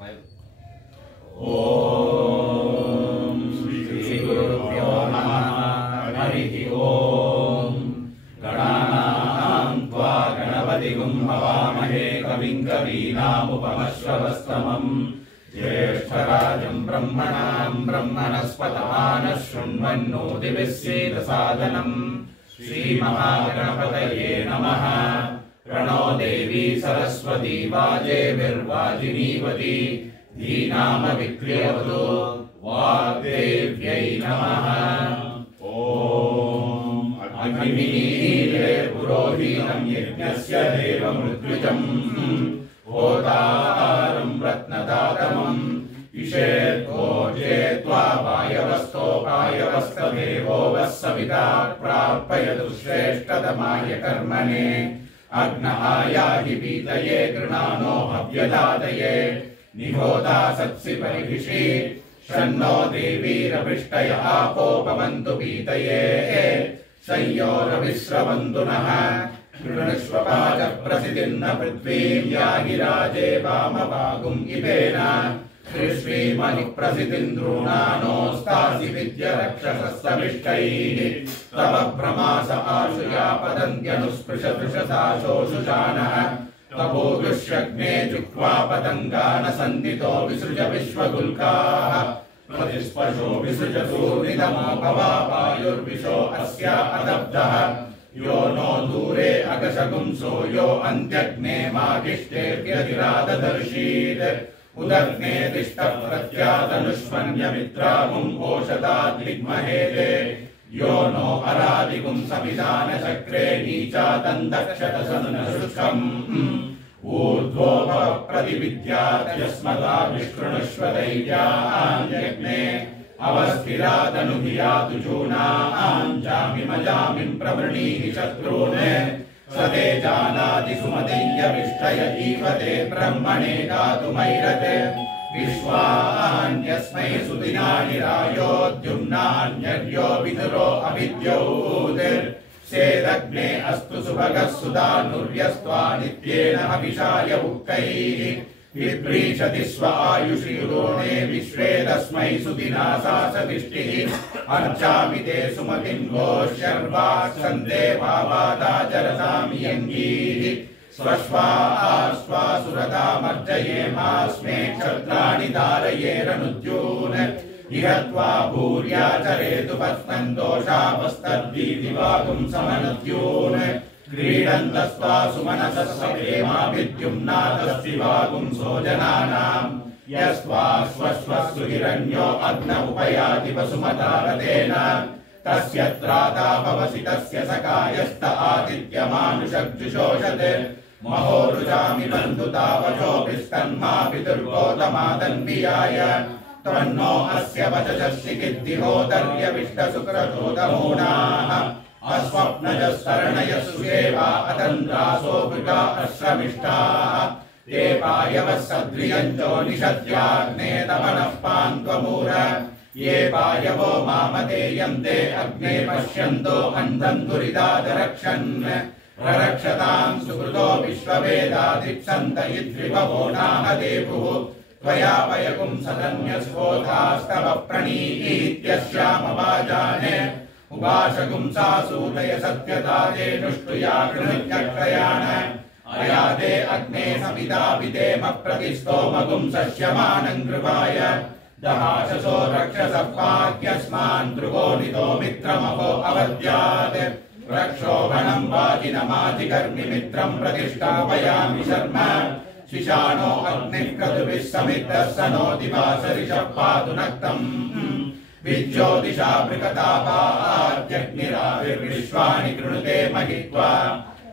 ओम श्री गुरुभ्यो नमः। हरिः ओम। गणानां त्वा गणपतिगुं हवामहे कविं कवीनामुपमश्रवस्तमम् ज्येष्ठराजं ब्रह्मणां ब्रह्मणस्पतमानः शृण्वन्नोतिभिः सीदसादनम्। श्रीमहागणपतये नमः। प्रणो देवी सरस्वती वाजेभिर्वाजिनीवती धीनामविक्रियवतु वाग्देव्यै नमः। ॐ अग्निमीळे पुरोहितं यज्ञस्य देवमृत्युजम् होतारं रत्नदातमम् इषेत्वोजेत्वा वायवस्तोपायवस्तदेवो वः सविता प्रार्पयतु श्रेष्ठतमाय कर्मणे। अग्नहायाहि पीतये गृणानो हव्यदातये निहोता सत्सि परिभिषि शन्नो देवीरभिष्टय आपोपमन्तु पीतये संयोरविश्रवन्तु नः। कृणुष्वपाच प्रसिद्धिन्न पृथ्वीं याहि राजे वामवागुम् इवेन श्रीश्रीमणिप्रसिद्धिन्द्रूणानोस्तासि विद्य रक्षसस्तमिष्टैः तव भ्रमास आशुया पतन्त्यनुस्पृशदृशसा शोषुषानः तपोगुष्यग्ने जुह्वा पतङ्गान सन्दितो विसृज विश्वगुल्काः प्रतिस्पर्शो विसृजतु निदमोपवायुर्विशो अस्या अदब्धः यो नो दूरे अगशगुंसो यो अन्त्यग्ने मागिष्टेर्यतिराददर्शीत् उदग्ने तिष्ठः प्रत्यादनुष्मन्यमित्रागुम् ओषधाद्विग्महेते यो नो अरादिगुम् समिधान चक्रे नीचातन्दक्षतसनुशुष्कम् ऊर्ध्वोपः प्रतिविद्याद्यस्मदा विष्णुष्व दैव्यान्यग्ने अवस्थिरादनुभियातु चूनाम् जामिमजामिम् प्रवृणीः शत्रून् सदे जानाति सुमदीयविष्टय ईवते ब्रह्मणे गातुमैरते विश्वान्यस्मै सुदिनानि रायोद्युम्नान्यर्यो विदुरो अविद्योत् सेदग्ने अस्तु सुभगः सुधानुर्यस्त्वा नित्येन अभिषाय उक्तैः विप्रीषति स्व आयुषि युरोणे विश्वे तस्मै सुदिना सा सदिष्टिः अर्चामि ते सुमतिं गोष्यर्वाक्षन्ते वावादाचरतामि यङ्गीः स्वश्वाश्वासुरतामर्जयेमास्मे क्षत्राणि धारयेरनुद्यून् इह त्वा भूर्याचरेतु पत्नन्दोषावस्तद्वीदिवागुं समनुद्यून् क्रीडन्तस्त्वा सुमनसः सवेमा विद्युम्नादस्तिवागुं सोजनानाम् यस्त्वाश्वश्वस्तु हिरण्यो अग्न उपयाति वसुमतारतेन तस्य त्राता भवसि तस्य सखायस्त आदित्यमानुषग्जुषोषत् महोरुजामि बन्धुतावचोभिस्तन्मा पितुर्गोतमादन्वियाय त्वन्नो अस्य वचश्चिकिद्दिहोदर्यविष्टशुक्रचोदमूढाः अस्वप्नजस्तरणयः सुषेवा अतन्द्रासो भृगा अश्रमिष्टाः ते पायवः सद्रियञ्जो निषद्याग्ने तमनः पान्त्वमूर ये पायवो मामतेयन्ते अग्ने पश्यन्तो अन्धम् दुरिदादरक्षन् ररक्षताम् सुकृतो विश्ववेदादिप्सन्त इद्रिवो नाह देवुः त्वया वयगुं सदन्यस्फोधास्तव प्रणीत्यस्यामवाजाने उभाषगुं सासूदय सत्यताजे नुष्टुया कृणुत्यक्षयाण अयादे अग्ने समिदापितेम प्रतिस्तोमगुं सस्यमानं कृपाय दहाशसो रक्षसः पाक्यस्मान् दृगोनितो मित्रमहो अवद्यात् रक्षोभणं वाजिनमाधिकर्मि मित्रं प्रतिष्ठापयामि शर्म शिशानो अग्निः क्रतुभिः समिद्धः सनो दिवासरिषः पातु नक्तम् विज्योतिषा मृगतापाद्यग्निराविर्विश्वानि कृणुते महित्वा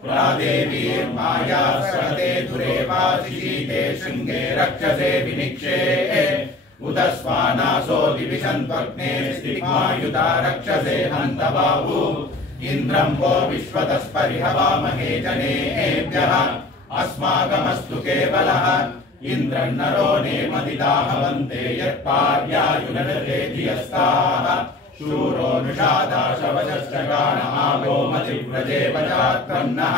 प्रादेवीर्माया सहते दुरेवाशिशीते शृङ्गे रक्षसे विनिक्षे उदस्वानासो दिविशन्त्वग्ने स्तिग्मायुता रक्षसे हन्तबाहु इन्द्रं वो विश्वतस्परिहवामहे जनेभ्यः अस्माकमस्तु केवलः इन्द्रन्नरो नेमदिदाहवन्ते यत्पार्यायुनरते धियस्ताः शूरो निषादाशवशश्चगान आगोमतिव्रजे वजात्कन्नः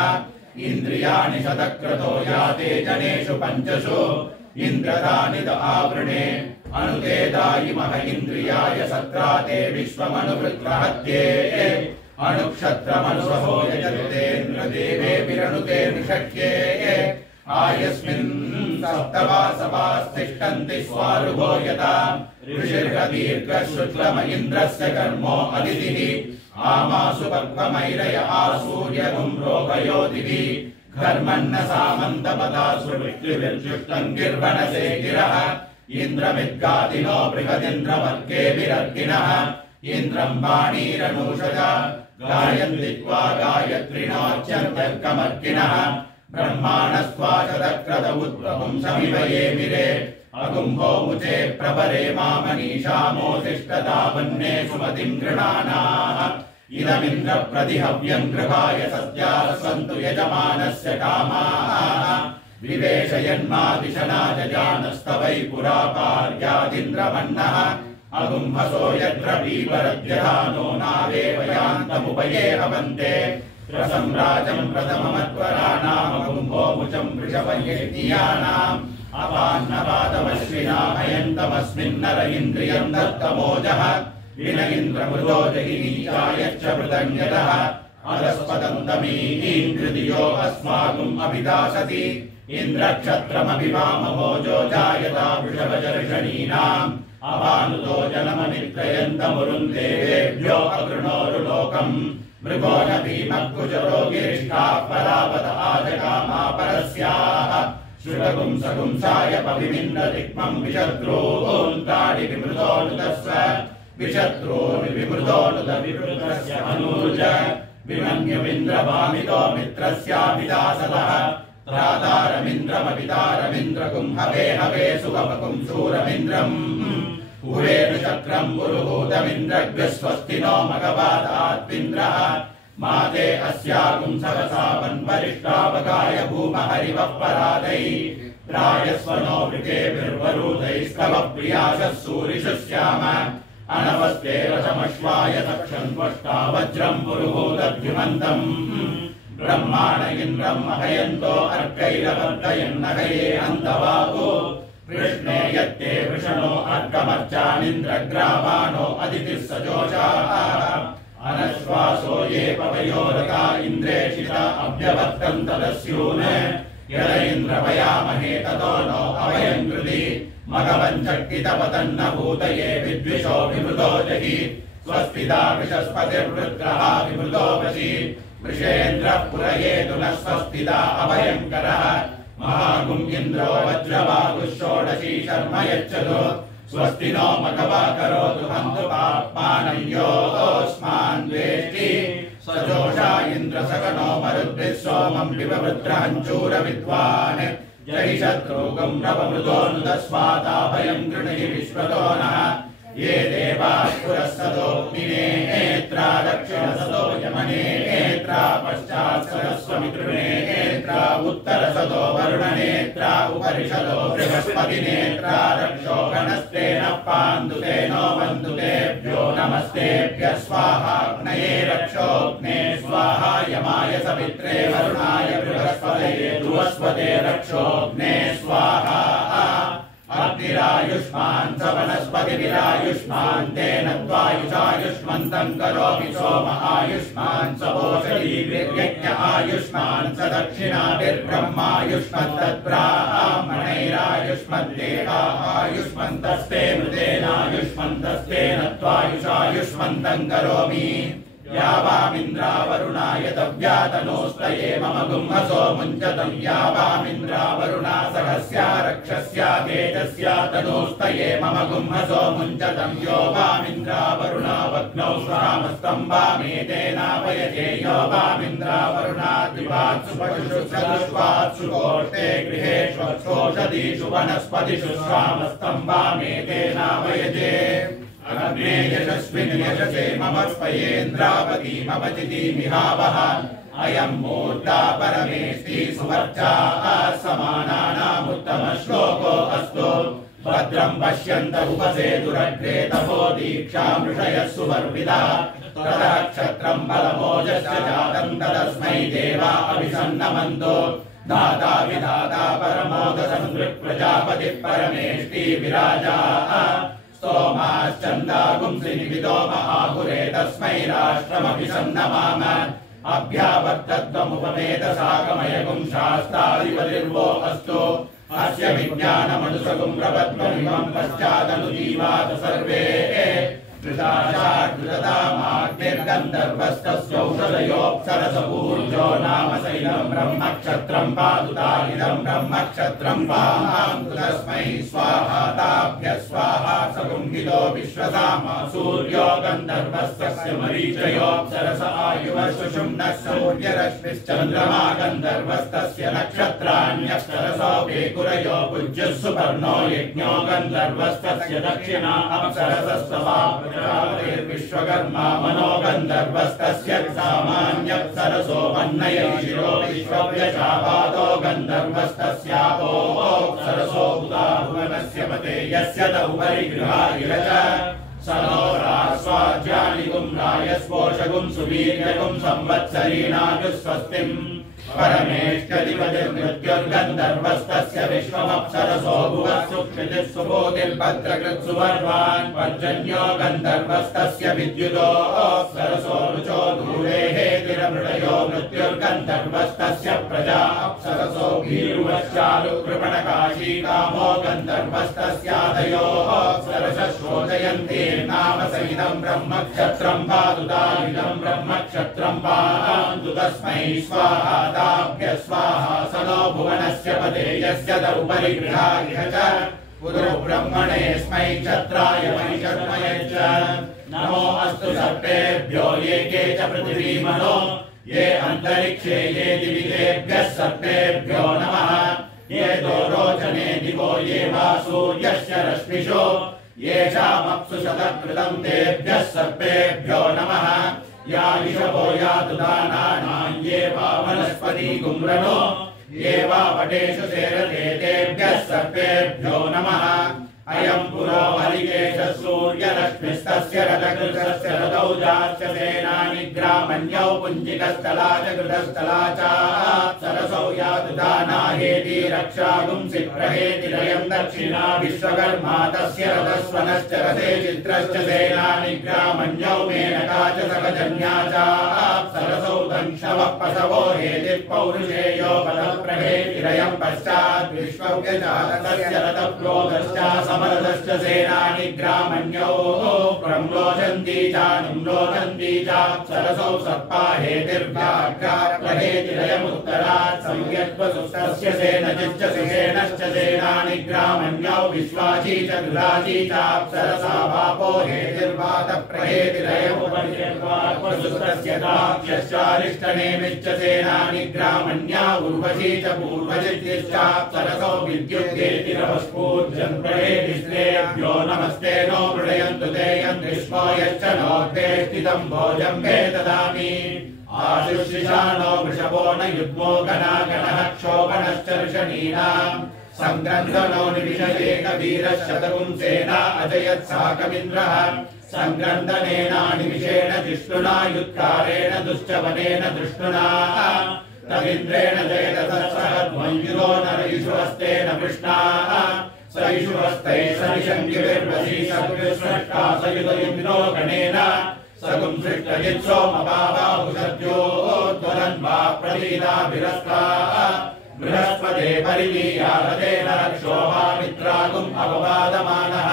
इन्द्रियाणि शतक्रतो याते जनेषु पञ्चषु इन्द्रदानिद आवृणे अनुतेदायिमह इन्द्रियाय सत्राते विश्वमनुवृत्रहत्ये अनुक्षत्रमनुसहो यजतेन्द्रदेवे विरणुते निषक्ये आयस्मिन् सप्तवासवास्तिष्ठन्ति स्वारुभो यथा ऋषिर्हदीर्घशुक्लम इन्द्रस्य कर्मो अदितिः आमासु पक्वमैरय आसूर्यगुं रोगयो दिवि घर्मन्न सामन्तपदासु विष्णुर्जुष्टम् गिर्वणसे गिरः इन्द्रमिद्गादिनो बृहदिन्द्रवर्गेभिरर्गिणः इन्द्रम् वाणीरनूषजा गायन्ति त्वा गायत्रिणोच्यन्तर्कमर्गिणः ब्रह्माणस्त्वाशतक्रत उत्प्रपुंसमिव ये मिरे अकुम्भो मुचे प्रपरे मामनीषामोऽतिष्ठता वन्ने सुमतिम् गृणानाः इदमिन्द्र प्रतिहव्यम् गृहाय सत्याः सन्तु यजमानस्य कामाः विवेशयन्मादिशना जजानस्तवै पुरा पार्यादिन्द्रमन्नः अगुम्भसो यत्र पीवरद्यधानो नावेवयान्तमुपये हवन्ते प्रसम्राजम् प्रथममत्वराणामकुम्भो मुचम् वृषभयज्ञियानाम् अपान्नपादमश्विनामयन्तमस्मिन्नर इन्द्रियम् दत्तमोजः विन इन्द्रमृतो जहिनीचायश्च मृतन्यतः अधस्पदन्तमीन्द्रियो अस्माकम् अभिदासति इन्द्रक्षत्रमभिवाममोजो जायता वृषभजर्षणीनाम् अभानुतो जनमनित्रयन्तमुरुन्देवेभ्यो अकृणोरुलोकम् मृगो न भीमकुजरो गिरिष्ठाः परावत आजगामापरस्याः श्रुतगुंसगुंसाय पविमिन्द्रदिक्मम् विशत्रून्ताडि विमृतोऽनुतस्व विशत्रूर्विमृतोऽनुत विमृतस्य मनूज विमन्युमिन्द्रभामितो मित्रस्याभिदासतः त्रातारमिन्द्रमपितारमिन्द्रकुम् हवे हवे सुगमकुम् शूरमिन्द्रम् उवेन चक्रम् पुरुहूतमिन्द्रग्रस्वस्तिनो मघवादात्विन्द्रः माते अस्याकुम् सहसावन्वरिष्ठावकाय भूमहरिवः परादै रायस्वनो वृकेभिर्वरूतैस्तव प्रियाशः सूरिषु स्याम अनवस्तेव समश्वाय तक्षन्वष्टा वज्रम् पुरुहूतद्युमन्तम् ब्रह्माण इन्द्रम् अहयन्तो अर्कैरवर्धयन्नहये अन्तवाको कृष्णे यत्ते वृषणो अर्कमर्चानिन्द्रग्रावाणो अदितिः सजोषाः अनश्वासो ये पवयोरका इन्द्रेशिता अभ्यवर्तन् तदस्यून् यद इन्द्रवयामहे ततो नो अवयम् कृति मघवञ्चक्तितपतन्न भूतये विद्विषो विमृतो जहि स्वस्तिदा वृषस्पतिर्वृत्रः विमृतो वशी वृषेन्द्रः पुरयेतु न स्वस्तिदा अभयङ्करः महागुम् इन्द्रो वज्रवागुः षोडशी शर्म यच्छतु स्वस्ति नो मघवा करोतु हन्तु पाप्मानं योऽस्मान् द्वेष्टि सजोषा इन्द्र सकनो मरुद्भिः सोमम् पिबवृत्रहञ्चूर विद्वान् जहि शत्रुगम् नवमृतोऽनुदस्वाताभयम् गृणहि विश्वतो नः ये देवाः पुरःसदोऽग्निनेत्रा दक्षिणसदो यमनेत्रा पश्चात् सरस्वमितृनेत्रा उत्तरसदो वरुणनेत्रा उपरिषदो बृहस्पतिनेत्रा रक्षो गणस्तेन पान्दुतेनो वन्दुतेभ्यो नमस्तेभ्यः स्वाहाग्नये रक्षोऽग्ने स्वाहा यमाय सवित्रे वरुणाय बृहस्पतये ध्रुवस्पते रक्षोऽग्ने स्वाहा अग्निरायुष्मान् स वनस्पतिभिरायुष्मान् तेन त्वायुषायुष्मन्तम् करोमि सोम आयुष्मान् स वोषधीभिर्यज्ञ आयुष्मान् स दक्षिणाभिर्ब्रह्मायुष्मत्तद्ब्राह्मणैरायुष्मद्देवा आयुष्मन्तस्ते मृतेनायुष्मन्तस्तेन त्वायुषायुष्मन्तम् करोमि यावामिन्द्रावरुणाय दव्यातनोस्तये मम गुम्हसो मुञ्चतम् यावामिन्द्रावरुणा सहस्या रक्षस्या तेजस्या तनोस्तये मम गुम्हसो मुञ्चतम् यो वामिन्द्रावरुणा वग्नौ स्वामस्तम्भामेतेनापयते यो वामिन्द्रावरुणा द्विपात्सु पशुषु चतुष्पात्सु कोष्ठे गृहेष्वक्षोषधीषु वनस्पतिषु स्वामस्तम्भामेतेनापयते अग्ने यशस्विन् यशसे मम स्वयेन्द्रावतीमवचितिमिहावः अयम् मूर्ता परमेष्टि सुवर्चा समानानामुत्तमश्लोको अस्तु भद्रम् पश्यन्त उपसेतुरग्रे तपो दीक्षाम् ऋषयः सुवर्विदा ततः क्षत्रम् बलमोजश्च जातम् तदस्मै देवा अभिसन्नमन्तो दाता विधाता परमोदसंदृक् प्रजापतिः परमेष्टि विराजा स्तोमाश्चन्दागुंसि निविदो महापुरे तस्मै राष्ट्रमभिसन्नमाम अभ्यावर्तत्वमुपमेत साकमयगुं शास्तादिपतिर्वो अस्तु अस्य विज्ञानमनुसगुं प्रपद्ममिमं पश्चादनुजीवात सर्वे कृताशार्दृततामाग्निर्गन्धर्वस्तस्यौषधयोऽप्सरसपूर्जो नाम सैलं ब्रह्मक्षत्रं पादुतालिदं ब्रह्मक्षत्रं पान्तु तस्मै स्वाहा ताभ्यः स्वाहा सगुंहितो विश्वसामा सूर्यो गन्धर्वस्तस्य मरीचयोऽप्सरस आयुवः सुषुम्नः सूर्यरश्मिश्चन्द्रमा गन्धर्वस्तस्य नक्षत्राण्यप्सरसो वेकुरयो पूज्यः सुपर्णो यज्ञो गन्धर्वस्तस्य दक्षिणा अप्सरसस्तवा विश्वकर्मा मनो गन्धर्वस्तस्य सामान्यप्सरसो वह्नयशिरो विश्वव्यशापादो गन्धर्वस्तस्यापो अप्सरसो भुवनस्य पते यस्य त उपरि गृहाय च सनो रास्वाज्यानिगुं रायस्पोषगुं सुवीर्यगुं संवत्सरीणायुस्वस्तिम् परमेष्ठदिवतिर्मृत्युर्गन्धर्वस्तस्य विश्वमप्सरसो भुवः सुक्षितिः सुबोधिर्भद्रकृत् सुवर्वान् पर्जन्यो गन्धर्वस्तस्य विद्युतो अप्सरसो रुचो धूरेहेतिरमृडयो मृत्युर्गन्धर्वस्तस्य प्रजा अप्सरसो भीरुवश्चालुकृपणकाशी कामो गन्धर्वस्तस्यादयो अप्सरसः शोचयन्तीर्नाम सहितं ब्रह्मक्षत्रं पादुतालिदं ब्रह्मक्षत्रं पान्तु तस्मै स्वाहा ताभ्यः स्वाहा सनो भुवनस्य पते यस्य त उपरि गृहाय च पुरो ब्रह्मणेऽस्मै क्षत्राय महिषद्मये च नमो अस्तु सर्पेभ्यो ये के च पृथिवीमनो ये अन्तरिक्षे ये दिवि तेभ्यः सर्पेभ्यो नमः ये दोरोचने दिवो ये वा सूर्यस्य रश्मिषो येषामप्सु शतकृतं तेभ्यः सर्पेभ्यो नमः या विषवो यातु दानानां ये वा वनस्पति गुम्रणो ये वा वटेषु सेरते तेभ्यः सर्पेभ्यो नमः अयं पुरो हरिकेशः सूर्यरश्मिस्तस्य रथकृतस्य रथौजाश्च सेनानि ग्रामण्यौ पुञ्जिकस्थलाचकृतस्थलाचाप्सरसौ यातु दानाहेति रक्षागुंसि प्रहेतिरयं दक्षिणा विश्वकर्मा तस्य रथस्वनश्च रथे चित्रश्च सेनानि ग्रामण्यौ मेनका च सकजन्या चाप्सरसौ दंशवः पशवो हेतिः पौरुषेयो पदप्रहेतिरयं पश्चात् विश्वव्यजातस्य रथप्रोधश्च समरदश्च सेनानि ग्रामण्यौ प्रम्लोचन्ति चानुम्लोचन्ति चाप्सरसौ सर्पाहेतिर्व्याघ्रारहेतिरयमुत्तरात् संयत्वसुस्तस्य सेनजिश्च सुसेनश्च सेनानि ग्रामण्यौ विश्वाची च दुराची चाप्सरसा वापो हेतिर्वातप्रहेतिरयमुपनिर्वात्मसुस्तस्य दाक्ष्यश्चारिष्टनेमिश्च सेनानि ग्रामण्या उर्वशी च पूर्वजित्यश्चाप्सरसौ विद्युद्गेतिरवस्फूर्जन् प्रहेतिस्तेभ्यो नमस्ते नो मृडयन्तु ते यन्त्रिष्मो यश्च नोत्तेष्टितं भोजं मे ददामि आशुशिशानो वृषभो न युग्मो गणागणः क्षोभणश्च ऋषणीनाम् संग्रन्थनो निविशयेकवीरः शतगुं सेना अजयत्साकमिन्द्रः संग्रन्थनेनानिविशेण जिष्णुना युत्कारेण दुश्चवनेन दृष्णुना तदिन्द्रेण जयतसः ध्वंजुरो नरयिषुवस्तेन कृष्णाः सयिषुवस्तैः सनिशङ्गिभिर्वशी सद्विसृष्टा सयुत इन्द्रो गणेन सगुं सृष्टजित्सोमभावाहुसद्यो त्वरन्वा प्रतीताभिरस्ताः बृहस्पते परिलीयारतेन रक्षोभामित्रागुम् अपवादमानः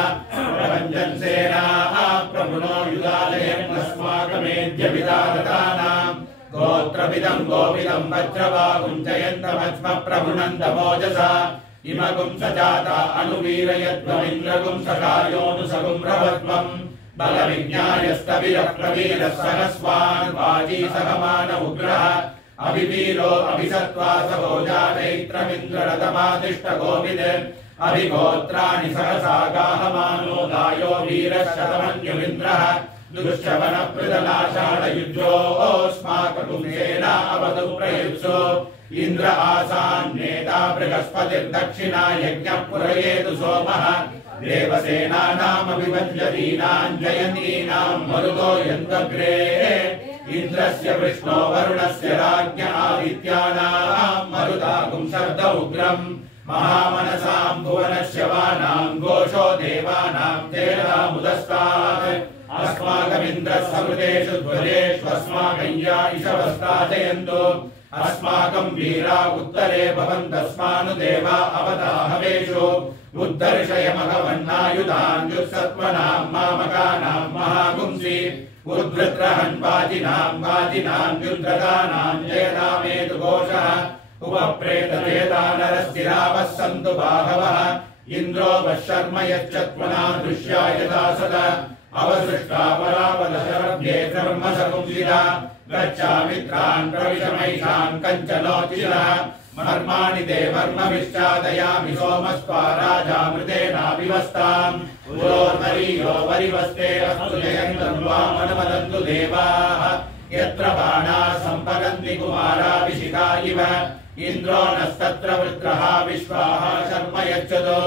प्रभञ्जन्सेनाः प्रभुनो युगालयन्नस्माकमेद्य विदादतानाम् गोत्रपिदं गोपिदं वज्रवागुं जयन्तमज्म प्रभुनन्दमोजसा इमगुं सजाता अनुवीरयत्वमिन्द्रगुं सकार्योऽनुसगुं प्रभत्वम् बलविज्ञायस्तविरः प्रवीरः सहस्वान् वाजी सहमान उग्रः अभिवीरो अभिसत्त्वा सभोजा चैत्रमिन्द्ररथमादिष्टगोविद अभिगोत्राणि सहसा गाहमानो दायो वीरः शतमन्युमिन्द्रः दुश्चवनप्रदनाशाढयुज्योऽस्माककुंसेना अवतु प्रयुत्सो इन्द्र आसान्नेता बृहस्पतिर्दक्षिणा यज्ञः पुरयेतु सोमः देवसेनानामभिवञ्जतीनां जयतीनां मरुतो यन्त्वग्रे इन्द्रस्य वृष्णो वरुणस्य राज्ञ आदित्यानां मरुतागुं शब्द उग्रम् महामनसां भुवनस्य वानां घोषो देवानां तेनामुदस्तात् अस्माकमिन्द्रः सवृतेषु ध्वजेष्वस्माकय्या इषवस्ताजयन्तु अस्माकं वीरा उत्तरे भवन्तस्मानुदेवा अवताहवेषु उद्धर्षयमघवन्नायुधान् युत्सत्त्वनां मामकानां महागुंसि उद्धृत्रहन् वाजिनां युद्धगानां जयदामेतु घोषः उपप्रेतयता नरस्थिरावः सन्तु बाहवः इन्द्रो वः शर्म यच्चत्वना दृश्याय दासद अवसृष्टा परावदशरभ्ये धर्मसकुंसिदा गच्छामित्रान् प्रविशमैषान् कञ्चनोचिरः मर्माणि ते मर्मविश्चादयामि सोमस्त्वा राजामृतेनाभिवस्ताम् पुरोर्वरीयो वरिवस्ते अस्तु जयन्तन्वामनमदन्तु देवाः यत्र बाणाः सम्पगन्ति कुमाराभिषिका इव इन्द्रो नस्तत्र वृत्रः विश्वाः शर्म यच्छतु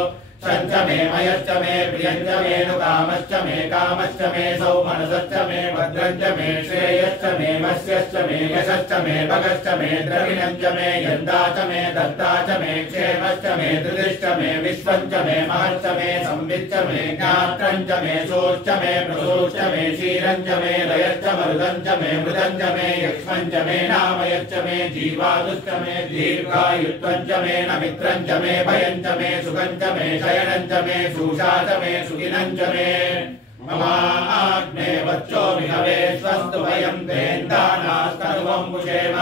सञ्च मे मयश्च मे प्रियञ्च मे नुकामश्च मे कामश्च मे सौमनसश्च मे भद्रञ्च मे श्रेयश्च मे वस्यश्च मे यशश्च मे भगश्च मे द्रविणञ्च मे यन्दा च मे दत्ता च मे क्षेमश्च मे धृतिश्च मे विश्वञ्च मे महश्च मे संविच्च मे ज्ञात्रञ्च मे सोश्च मे प्रसोश्च मे क्षीरञ्च मे लयश्च मरुदञ्च मे मृदञ्च मे यक्ष्मञ्च मे नामयश्च मे जीवादुश्च मे दीर्घायुत्वञ्च मे नमित्रञ्च मे भयञ्च मे सुखञ्च मे शयनञ्च मे शूषा च मे सुखिनञ्च मे ममाग्ने वच्चो विहवे स्वस्तु वयं वेन्दानास्तनुवं पुषेम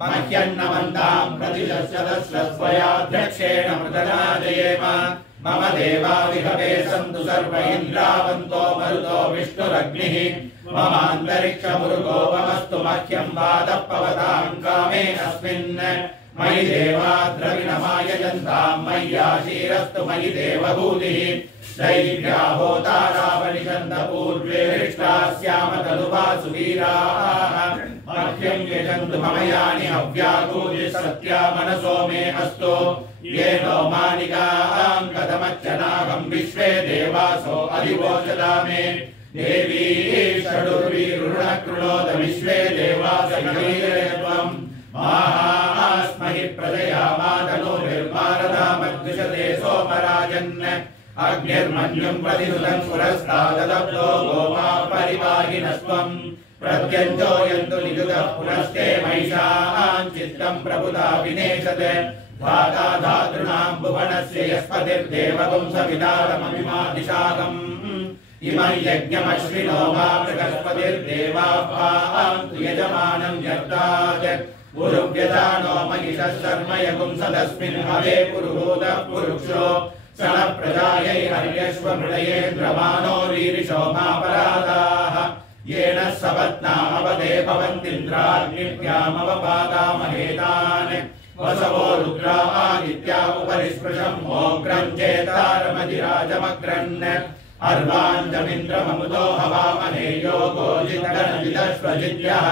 मह्यन्नमन्तां प्रतिशस्यदस्रस्वयाध्यक्षेण मृतनाजयेम मम देवा विहवे सन्तु सर्व इन्द्रावन्तो मरुतो विष्णुरग्निः ममान्तरिक्षमुरुगो वमस्तु मह्यं वादः पवतां कामे अस्मिन् मयि देवा द्रविणमायजन्तां मय्याशीरस्तु मयि देवभूतिः दैव्या होतारावनिषन्त पूर्वे हृष्टास्याम तनुवासु वीराः मह्यं यजन्तु मम यानि हव्याकूति सत्या मनसो मे अस्तु येनो मानिकां कथमच्चनागं विश्वे देवासो अधिवोचता मे देवी षडुर्वीरुण कृणोत विश्वे देवासगणीरत्वम् माहास्महि प्रजया मातनुर्मारदामद्विषते सोमराजन् अग्निर्मन्युं प्रतिनुतं पुरस्ताददब्धो गोमा परिवाहिनस्त्वं प्रत्यञ्जो यन्तु निजुतः पुनस्ते महिषां चित्तं प्रभुता विनेशत् धाता धातॄणां भुवनस्य यस्पतिर्देवगुं सवितारममिमादिशागम् इमं यज्ञमश्विनो वा बृहस्पतिर्देवापान्तु यजमानं यर्तात् पुरुव्यजानो महिषः शर्म यगुं सदस्मिन् हवे पुरुहूतः पुरुक्षो सन प्रजायै हर्यश्वमृडयेन्द्रमानो रीरिषो मापराधाः येन सपत्ना अवदे भवन्तीन्द्राग्निभ्यामवपादामहेतान् वसवो रुद्रा आदित्या उपरिस्पृशम् मोग्रम् चेतारमधिराजमग्रन् अर्वाञ्जमिन्द्रममुदो हवामहे योगो जिद्गणजिदश्वजिद्यः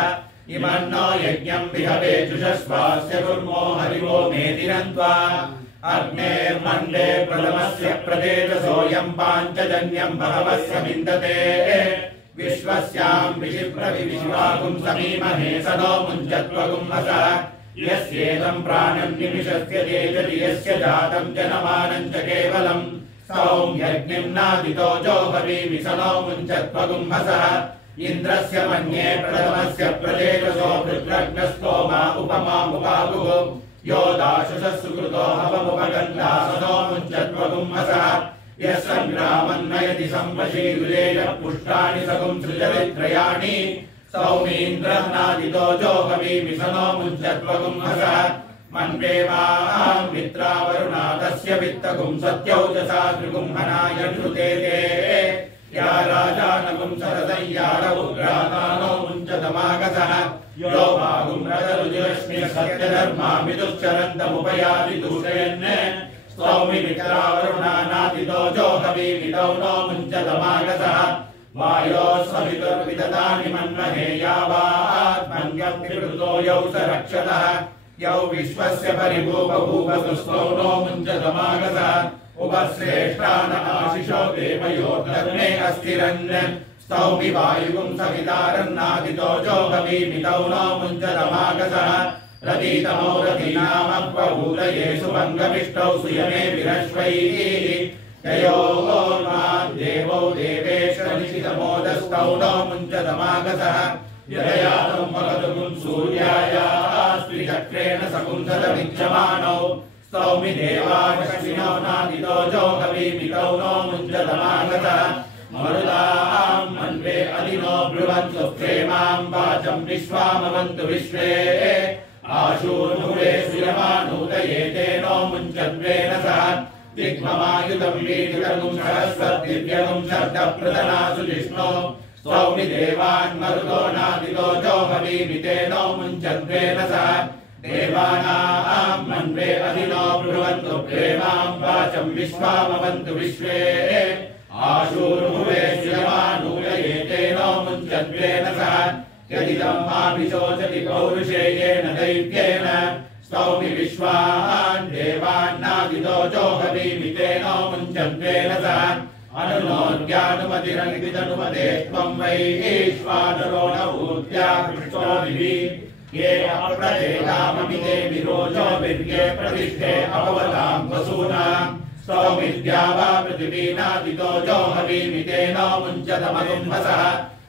इमन्नो यज्ञम् विहवे जुषस्वास्य कुर्मो हरिवो मेदिरन्त्वा अग्नेर्मण्डे प्रथमस्य प्रदेशसोऽयम् पाञ्चजन्यम् बहवस्य विन्दते विश्वस्याम् विशिप्रविविशिवागुम् समीमहे सनो मुञ्चत्वगुम् हसः यस्येदम् प्राणम् निमिषस्य तेजति यस्य जातम् जनमानम् च केवलम् सौम्यग्निम् नादितो जोहवीमि सनो मुञ्चत्वगुम् हसः इन्द्रस्य मन्ये प्रथमस्य प्रदेशसो वृत्रग्नस्तोमा उपमामुपागुः यो दाशुषः सुकृतो हवमुपगन्धा सनो मुञ्चत्वगुम् हसः यः सङ्ग्रामन्नयति सम्पशीरुलेन पुष्टानि सगुं सृजरित्रयाणि सौमीन्द्रः नादितो जोहवीमि सनो मुञ्चत्वगुम् हसः मन्वेवां मित्रावरुणा तस्य वित्तगुं सत्यौजसा त्रिगुं हनाय नृते या राजानगुं सरसंयार उग्रातानो मुञ्चतमागसः यो वागुं रदरुजरश्मि सत्यधर्मामिदुश्चरन्तमुपयाति दूषयन् स्तौमि मित्रावरुणा नादितो जोहवीमितौ नो मुञ्चतमागसः वायो सवितुर्विदधानि मन्महे यावात्मन्यप्तिवृतो यौ स रक्षतः यौ विश्वस्य परिभूपभूपसुस्तौ नो मुञ्चतमागसः उपश्रेष्ठा न आशिषो देवयोर्धर्मे अस्थिरन् स्तौमि वायुगुं सवितारन्नादितो जोगवीमितौ नो मुञ्चतमागसः रतितमो रतीनामक्वभूतये सुभङ्गमिष्टौ सुयमे विरश्वैः ययोर्माद्देवौ देवेशनिशितमोदस्तौ नो मुञ्चतमागसः यदयातं भगतुं सूर्यायास्त्रिचक्रेण सकुंसलमिच्छमानौ स्तौमि देवादक्षिणो नादितो जोगवीमितौ नो मुञ्चतमागसः मरुदां मन्वे अदिनो ब्रुवन्तु प्रेमां वाचं विश्वामवन्तु विश्वे आशूर्भुवे श्रियमानूतये तेनो मुञ्चद्वेन सह दिग्ममायुधं वीडितगुं सहस्रदिव्यगुं शब्दप्रदनासु जिष्णो स्तौमि देवान् मरुतो नादितो जोगवीमितेनो मुञ्चद्वेन सह देवानां मन्वे अदिनो ब्रुवन्तु प्रेमां वाचं विश्वामवन्तु विश्वे आशूर्भुवे श्रियमानूतये तेनो मुञ्चद्वेन सह यदिदं माभिशोचति पौरुषेयेन दैव्येन स्तौमि विश्वान् देवान्नादितो जोगवीमितेनो मुञ्चद्वेन सह अनुनोद्यानुमतिरङ्गितनुमते त्वं वैश्वानरो न ऊर्ध्या पृष्ठोदिवि ये अप्रदेताममिते विरोचो वीर्ये प्रतिष्ठे अपवतां वसूनां स्तौमिद्या वा पृथिवीनादितो जोगवीमितेनो मुञ्चतमगुम्भसः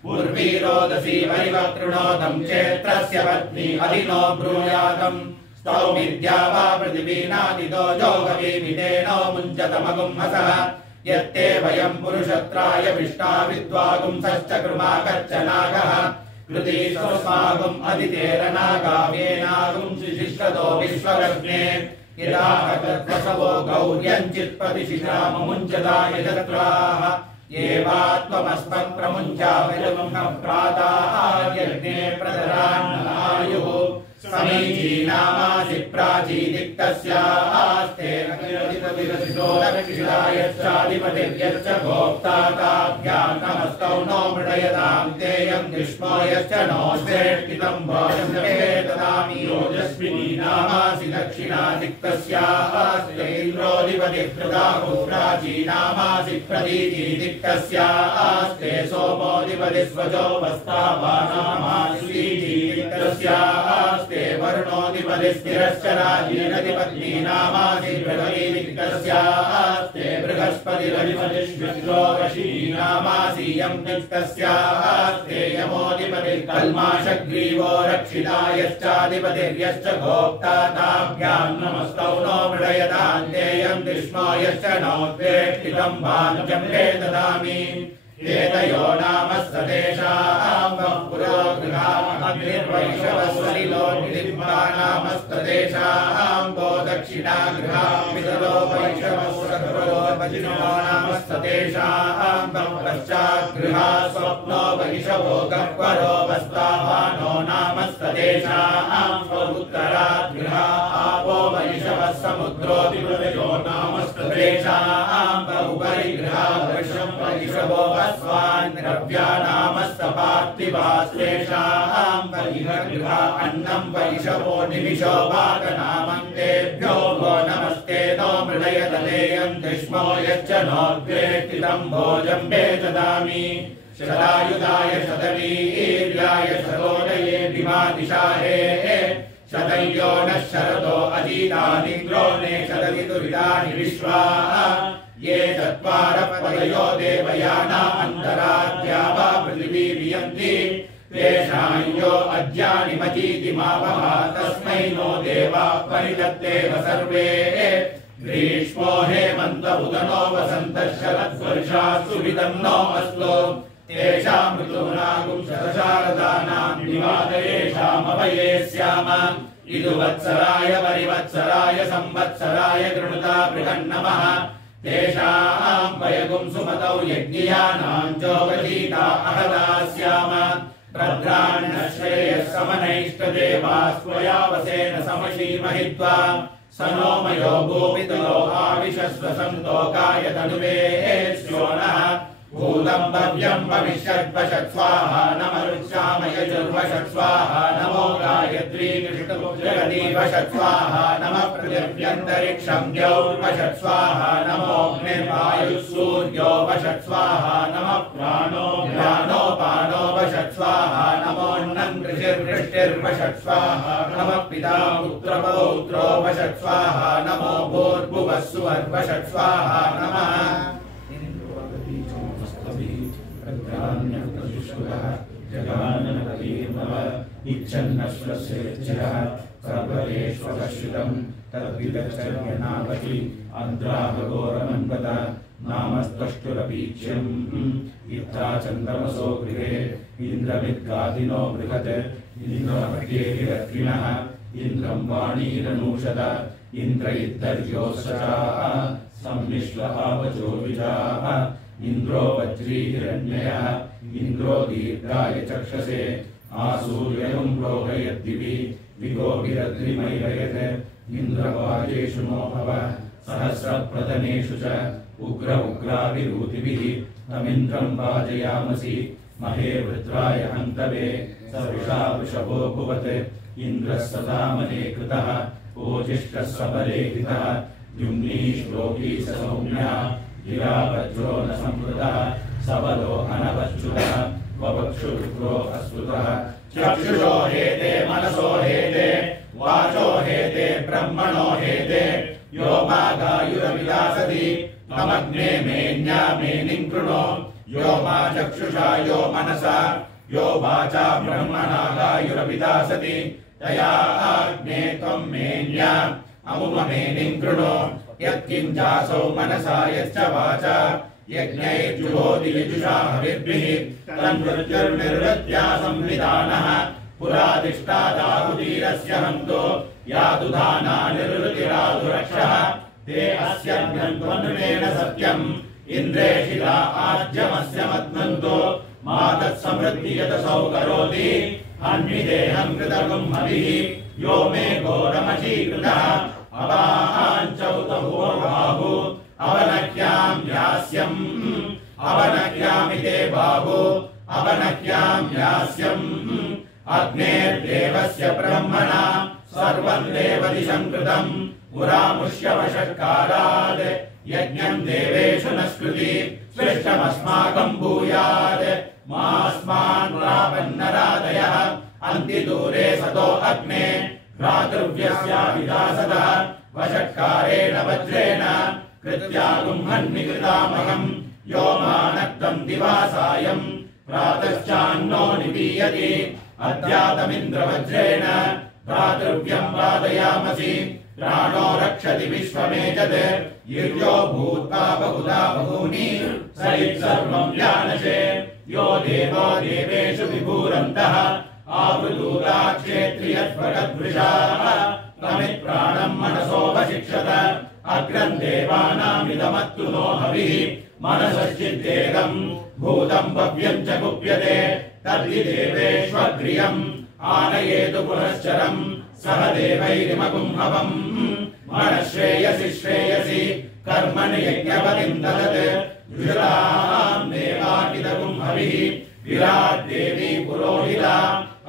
पूर्वीरोदसी वरिवकृणोतं क्षेत्रस्य पत्नी अदिनो ब्रूयातम् स्तौमिद्या वा पृथिवीनादितो जोगवीमितेनो मुञ्चतमगुम्भसः यत्ते वयं पुरुषत्राय विष्टा विद्वागुंसश्च कृमाकश्च नागः कृतीस्वस्मागुम् अदितेरनागाव्येनागुं शिशिष्टतो विश्वरग्ने यदा तद्वसवो गौर्यञ्चित्पतिशिशाममुञ्चता यजत्राः येवात्मस्मत्प्रमुञ्चाविलम्ह प्रातार्यग्ने प्रदरान्नायुः समीचीनामासि प्राचीदिक्तस्यास्ते नकिरसितो रक्षितायश्चाधिपतिर्यश्च भोक्ता ताभ्यां नमस्तौ नो मृडयतां तेयं ग्रीष्मो यश्च नोऽस्तेष्टितं भोजं ददामि योजस्विनी नामासि दक्षिणादिक्तस्यास्ते इन्द्रोऽधिपतिर्कृताहु प्राचीनामासि प्रतीचीदिक्तस्यास्ते सोमोऽधिपति स्वजो वस्तावानामासि दिक्तस्यास्ते वर्णोऽधिपति स्थिरश्च राजीनधिपत्नी नामासि बृहदीदिक्तस्यास्ते बृहस्पतिरधिपतिष्विन्द्रो वशी नामासि यं दिक्तस्यास्ते यमोऽधिपतिः कल्माषग्रीवो रक्षितायश्चाधिपतिर्यश्च भोक्ता ताभ्यां नमस्तौ नो मृडयतां तेयं ग्रीष्मो यश्च नोद्वेष्टितं भानुजं ददामि एतयो नाम सदेशां पुरो गृहामग्निर्वैषवस्वरिलो निलिम्बा नाम सदेशां वो दक्षिणा गृहामितरो वैषवस्वरो वजिनो नाम सदेशां पश्चात् गृहा स्वप्नो वैषवो गह्वरो वस्तावानो नाम सदेशां उत्तरात् गृहा आपो वैषवः समुद्रोऽधिपतयो नाम सदेशां उपरि गृहा वर्षं वैषवो स्वान् द्रव्या नाम सपार्थिवास्तेषां परिहृगृहा अन्नं वैषवो निमिषो वाकनामन्तेभ्यो भो नमस्ते नो मृडयतलेयं ग्रीष्मो यश्च नोद्वेष्टितं भोजं ददामि शतायुधाय शतवीर्याय शतोदये विमादिशाहे शतयो नः शरदो अजीतानिन्द्रो ने शतति दुरितानि विश्वा ये चत्वारः पदयो देवयाना अन्तराद्या वा पृथिवी वियन्ति तेषां यो अद्यानिमतीतिमावः तस्मै नो देवा परिदत्तेव सर्वे ग्रीष्मो हेमन्त उदनो वसन्तः शरद्वर्षास्तु विदन्नो अस्तु तेषां ऋतूनागुं शतशारदानां विवादयेषामभये स्याम इदुवत्सराय परिवत्सराय संवत्सराय कृणुता बृहन्नमः तेषां वयगुं सुमतौ यज्ञियानां चोपजीता अहदास्याम भद्राण्यश्रेयः समनैष्टदेवास्त्वयावसेन समशीमहित्वा स नो मयो भूमितयो आविशस्व सन्तोकाय तनुवे स्योनः भूतं भव्यं भविष्यद्वशत् स्वाहा नमरुक्षामय चुर्वशत् स्वाहा नमो गायत्री कृष्णजगदीवशत् स्वाहा नमः पृथिव्यन्तरिक्षं द्यौर्वशत् स्वाहा नमोऽग्निर्वायुः सूर्यो वशत् स्वाहा नमः प्राणो वषट् स्वाहा नमः पिता पुत्रपौत्रो वषट् स्वाहा नमो भूर्भुवः सुवर्वषट् स्वाहा नमः जगाननवीर्नव इच्छन्नश्वस्येच्छः सर्वदेष्वश्रितं तद्विदचर्यनावति अन्ध्राहघोरमन्वत नामस्तष्टुरपीक्ष्यम् इत्था चन्द्रमसो गृहे इन्द्रमिद्गादिनो बृहत् इन्द्रमर्येभिरग्निनः इन्द्रं वाणीरनूषद इन्द्र इद्धर्योऽसचाः सम्मिश्वहावचो विजाः इन्द्रो वज्रीहिरण्ययः इन्द्रो दीर्घाय चक्षसे आसूर्यं रोहयद्दिवि विगोभिरग्निमैरयत् इन्द्रवाजेषु नो भव सहस्रप्रदनेषु च उग्र उग्राभिरूतिभिः तमिन्द्रं वाजयामसि महे वृत्राय हन्तवे सवृषा वृषभो भुवत् इन्द्रः सदामने कृतः ओजिष्ठः सबले हितः द्युम्नी श्लोकी सौम्यः गिरा वज्रो न संवृतः सबलो अनवच्युतः ववक्षुरुद्रो अस्तुतः चक्षुषो हेते मनसो हेते वाचो हेते ब्रह्मणो हेते यो मागायुरविलासति तमग्ने मेन्या मेनिं कृणो यो मा चक्षुषा यो मनसा यो वाचा ब्रह्मणा गायुरविलासति तया आग्ने त्वं मेन्या अमुममेनिं कृणो यत्किञ्चासौ मनसा यश्च वाचा यज्ञैर्जुहोति विजुषा हविर्भिः तन्मृत्युर्निर्वृत्या संविधानः पुरादिष्टादाहुतीरस्य हन्तो यादुधाना निर्वृतिराधुरक्षः ते अस्य ज्ञन्त्वन्वेन सत्यम् इन्द्रेशिला आज्यमस्य मद्मन्तो मातत्समृद्धि यतसौ करोति अन्विदेहं कृतगुं हविः यो मे घोरमशीकृतः अवाञ्चौतभूर्बाहु अवनक्यां यास्यम् अवनक्यामिते बाहु अवनक्यां यास्यम् अग्नेर्देवस्य ब्रह्मणा सर्वं देवदिशं कृतम् पुरामुष्यवषट्कारात् यज्ञं देवेषु न स्कृति सृष्टमस्माकं भूयात् मास्मान् रावन्नरादयः अन्तिदूरे सतो अग्ने भ्रातृव्यस्याभिदासतः वषट्कारेण वज्रेण कृत्यागुं हन्निकृतामहम् यो मानक्तं दिवासायम् प्रातश्चान्नो निपीयति अद्यातमिन्द्रवज्रेण भ्रातृव्यं वादयामसि प्राणो रक्षति विश्वमेतत् युर्यो भूत्वा बहुधा बहूनि स सर्वं व्यानशे यो देवो देवेषु विभूरन्तः आवृतूता क्षेत्रियत्वगद्वृषाः तमित्प्राणं मनसोपशिक्षत अग्रं देवानामिदमत्तु नो हविः मनसश्चिद्देहम् भूतं भव्यं च गुप्यते तद्धि देवेष्वग्र्यम् आनयेतु पुनश्चरम् सह देवैरिमगुं हवम् मनश्रेयसि श्रेयसि कर्मणि यज्ञपतिं ददत् द्विषतां देवाकिदगुं हविः विराट् देवी पुरोहिता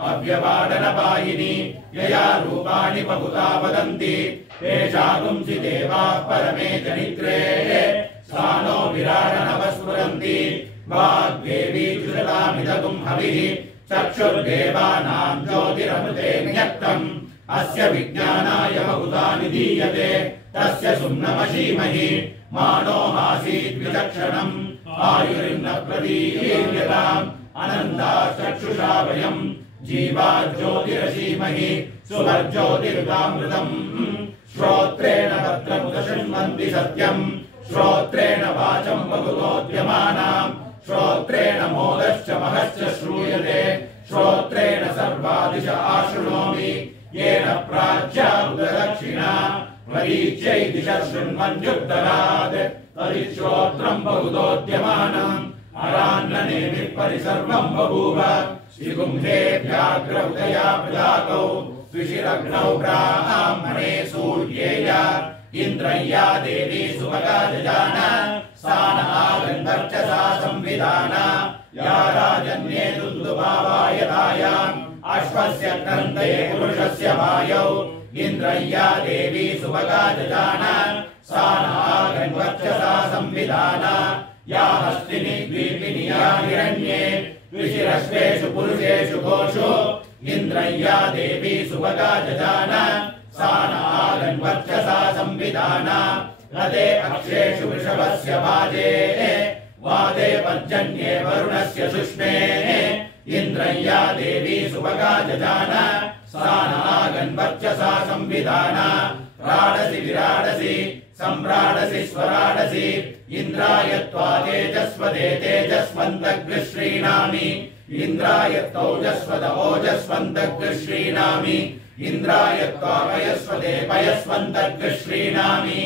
अव्यवाडनपायिनी यया रूपाणि बहुधा वदन्ति तेषागुंसि देवाः परमे जनित्रे सा नो विराडनवस्फुरन्ति वाग्देवी द्विषतामिदगुं हविः चक्षुर्देवानां ज्योतिरमृते न्यक्तम् अस्य विज्ञानाय बहुधा निधीयते तस्य सुम्नमशीमहि मानो हासीत् विचक्षणम् आयुर्न प्रदीयताम् अनन्ताश्चक्षुषा वयम् जीवाज्योतिरसीमहि सुवर्ज्योतिरुतामृतम् श्रोत्रेण भद्रमुदशृण्वन्ति सत्यम् श्रोत्रेण वाचं बहुतोद्यमानाम् श्रोत्रेण मोदश्च महश्च श्रूयते श्रोत्रेण सर्वादिश आशृणोमि येन प्राच्या उददक्षिणा वरीच्यै दिशः शृण्वन्त्युत्तरात् तदिश्रोत्रम् बहुतोद्यमानम् अरान्ननेमिः परिसर्वम् बभूव श्रीगुम्भे व्याघ्र उदया प्रदाकौ द्विषिरग्नौ ब्राह्मणे सूर्येय इन्द्रय्या देवी सुभगा जजान सा न आगन्धर्चसा संविधान या राजन्ये दुन्दुभावायतायाम् अश्वस्य क्रन्दे पुरुषस्य वायौ इन्द्रय्या देवी सुभगा जजान सा न आगन्धर्चसा संविधान या हस्तिनी द्वीपिनी या हिरण्ये द्विषिरश्वेषु पुरुषेषु घोषु इन्द्रय्या देवी सुभगा जजान सा नागन्वर्चसा संविधाना रथे अक्षेषु वृषभस्य वाजे वादे पर्जन्ये वरुणस्य सुष्मे इन्द्रय्या देवी सुभगा जजान सा नागन्वर्चसा संविधाना राडसि विराडसि सम्राडसि स्वराडसि इन्द्राय त्वा तेजस्वदे तेजस्वन्तग्श्रीणामि इन्द्राय तौजस्वद ओजस्वन्तग्श्रीणामि इन्द्राय त्वा पयस्वदे पयस्वन्तग्श्रीणामि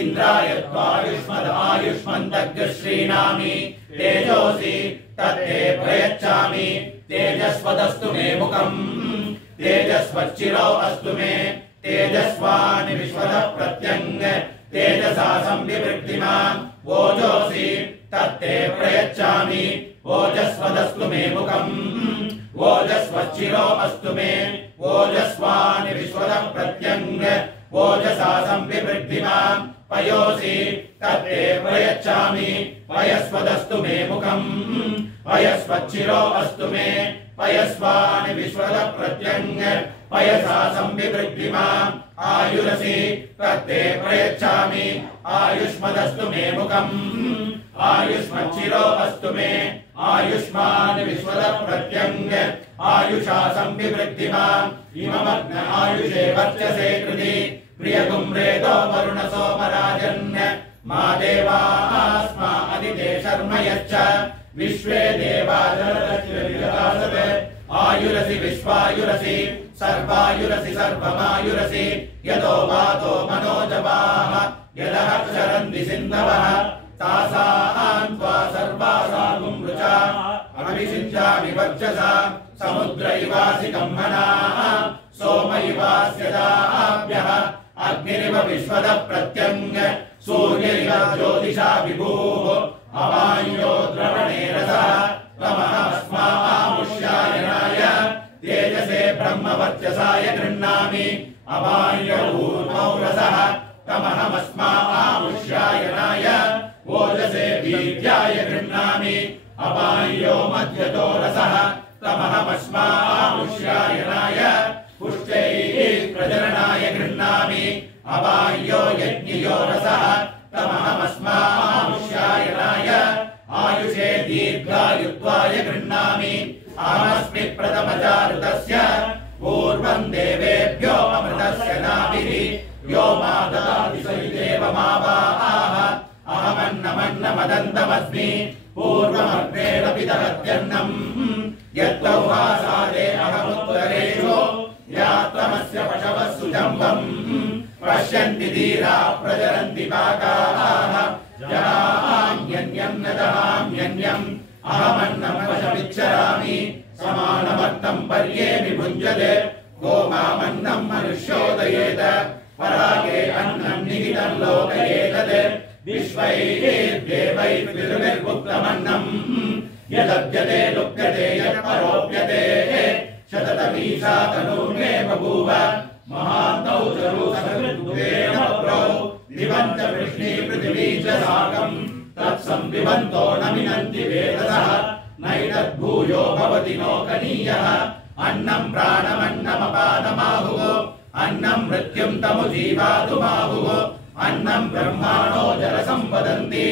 इन्द्राय त्वायुष्मद आयुष्मन्तग्श्रीणामि तेजोसि तत्ते प्रयच्छामि तेजस्वदस्तु मे मुखम् तेजस्वच्चिरो अस्तु मे तेजस्वान् विश्वतः प्रत्यङ्ग तेजसा संविवृक्तिमान् ओजोसि तत्ते प्रयच्छामि ओजस्वदस्तु मे मुखम् ओजस्वच्चिरो अस्तु मे ओजस्वान् विश्वतः प्रत्यङ्ग ओजसा संविवृक्तिमान् पयोसि तत्ते प्रयच्छामि पयस्वदस्तु मे मुखम् पयस्वच्चिरो अस्तु मे पयस्वान् विश्वतः प्रत्यङ्ग पयसा संविवृक्तिमान् आयुरसि तत्ते प्रयच्छामि आयुष्मदस्तु मे मुखम् आयुष्मच्चिरो अस्तु मे आयुष्मान् विश्वतः प्रत्यङ्ग आयुषा संविवृक्तिमान् इममग्न आयुषे वर्चसे कृति प्रियगुम्रेतो वरुण सोमराजन् मा देवास्मा अदिते शर्म यच्च विश्वे देवादरलक्ष्मीर्यदासते आयुरसि विश्वायुरसि सर्वायुरसि सर्वमायुरसि यतो वातो मनोजवाः यदः क्षरन्ति सिन्धवः तासां त्वा सर्वासागुं रुचा अभिषिञ्चामि वर्चसा समुद्र इवासि कम्मनाः सोम इवास्य दाभ्यः अग्निरिव विश्वतः प्रत्यङ्ग सूर्य इव ज्योतिषा विभुः अवायो द्रवणे रसः तमहमस्मामुष्यायनाय तेजसे ब्रह्मवर्चसाय गृह्णामि अवायो ऊर्मौ रसः तमहमस्मामुष्यायनाय ओजसे वीर्याय गृह्णामि अवायो मध्यतो रसः तमहमस्मामुष्यायनाय पुष्टैः प्रजननाय गृह्णामि अवायो यज्ञयो रसः तमहमस्मामुष्यायनाय आयुषे दीर्घायुत्वाय गृह्णामि अहमस्मि प्रथमचारुतस्य पूर्वम् देवेभ्यो अमृतस्य नाभिः यो मा ददाति स हि देवमावाः अहमन्नमन्नमदन्तमस्मि पूर्वमग्नेरपि दहत्यन्नम् यद्गौहासादे अहमुत्तरेषु यात्रमस्य पशवः सुजम्बम् पश्यन्ति धीरा प्रचरन्ति पाकाः जहाम्यन्यम् न दहाम्यन्यम् अहमन्नम् वशमिच्छरामि समानमर्तम् पर्येऽपि भुञ्जते गोमामन्नम् मनुष्योदयेत परागे अन्नम् निहितम् लोकयेतत् विश्वैर्देवैर्विर्गुप्तमन्नम् यदप्यते लुप्यते यत्परोप्यते शततमीशा तनूर्मे बभूव महान्तौ चरुसकृद्भुवेन वप्रौ दिवम् च वृष्णी पृथिवी च साकम् तत्संविबन्तो न मिनन्ति वेदसः नैतद्भूयो भवति नोकनीयः अन्नम् प्राणमन्नमपानमाहुः अन्नम् मृत्युम् तमुजीवातुमाहुः अन्नम् ब्रह्माणो जलसम्वदन्ति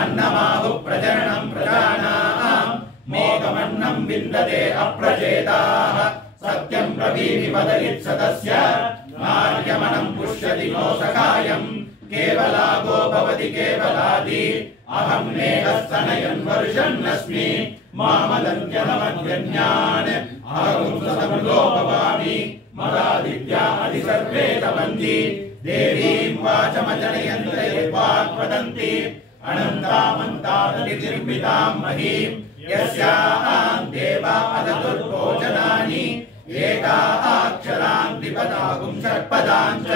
अन्नमाहुः प्रजननम् प्रजानाम् मेघमन्नम् विन्दते अप्रचेताः सत्यम् ब्रवीमि वदयित्सदस्य नार्यमनम् पुष्यति नो सखायम् केवलागो भवति केवलादि अहम् मेघस्तनयन् वर्षन्नस्मि मामदन्त्यनमद्यन्यान् अहम् सतमृगो भवामि मदादित्या अधिसर्वे तपन्ति देवीम् वाचमजनयन्त यद्वाक्वदन्ति अनन्तामन्तादतिर्मिताम् महीम् यस्याम् देवा अदतुर्भोजनानि एकाक्षराम् द्विपदागुम् षट्पदाम् च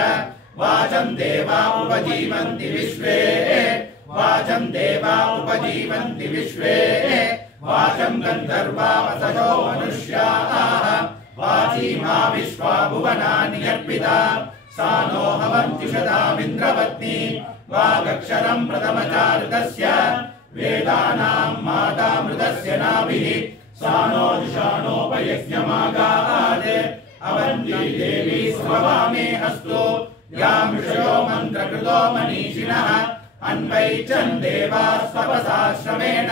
वाचम् देवा उपजीवन्ति विश्वे वाचम् देवा उपजीवन्ति विश्वे वाचम् गन्धर्वावसजो मनुष्याः वाचीमा विश्वा भुवनानि अर्पिता सा नो हवन्त्युषदामिन्द्रपत्नी वागक्षरम् प्रथमचारुतस्य वेदानाम् मातामृतस्य नाभिः सा नो जुषाणोपयज्ञमागात् अवन्ती देवी स्ववामे हस्तो यामृषयो मन्त्रकृतो मनीषिणः अन्वैचन् देवास्तपसाश्रमेण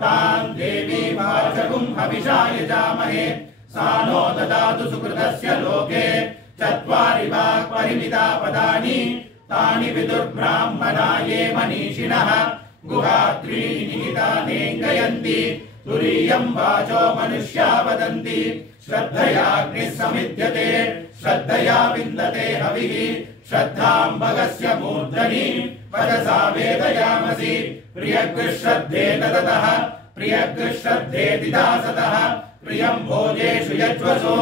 ताम् देवीमार्चकुम् हविषा यजामहे सा नो ददातु सुकृतस्य लोके चत्वारि वाक्परिमिता पदानि तानि विदुर्ब्राह्मणा ये मनीषिणः गुहात्रीणि निहितानेङ्गयन्ति तुरीयम् वाचो मनुष्या वदन्ति श्रद्धयाग्निः समिद्यते श्रद्धया विन्दते हविः श्रद्धाम् भगस्य मूर्धनि वदसा वेदयामसि प्रियगृश्रद्धे ततः प्रियगृश्रद्धेति दासतः प्रियम् भोजेषु यज्वसो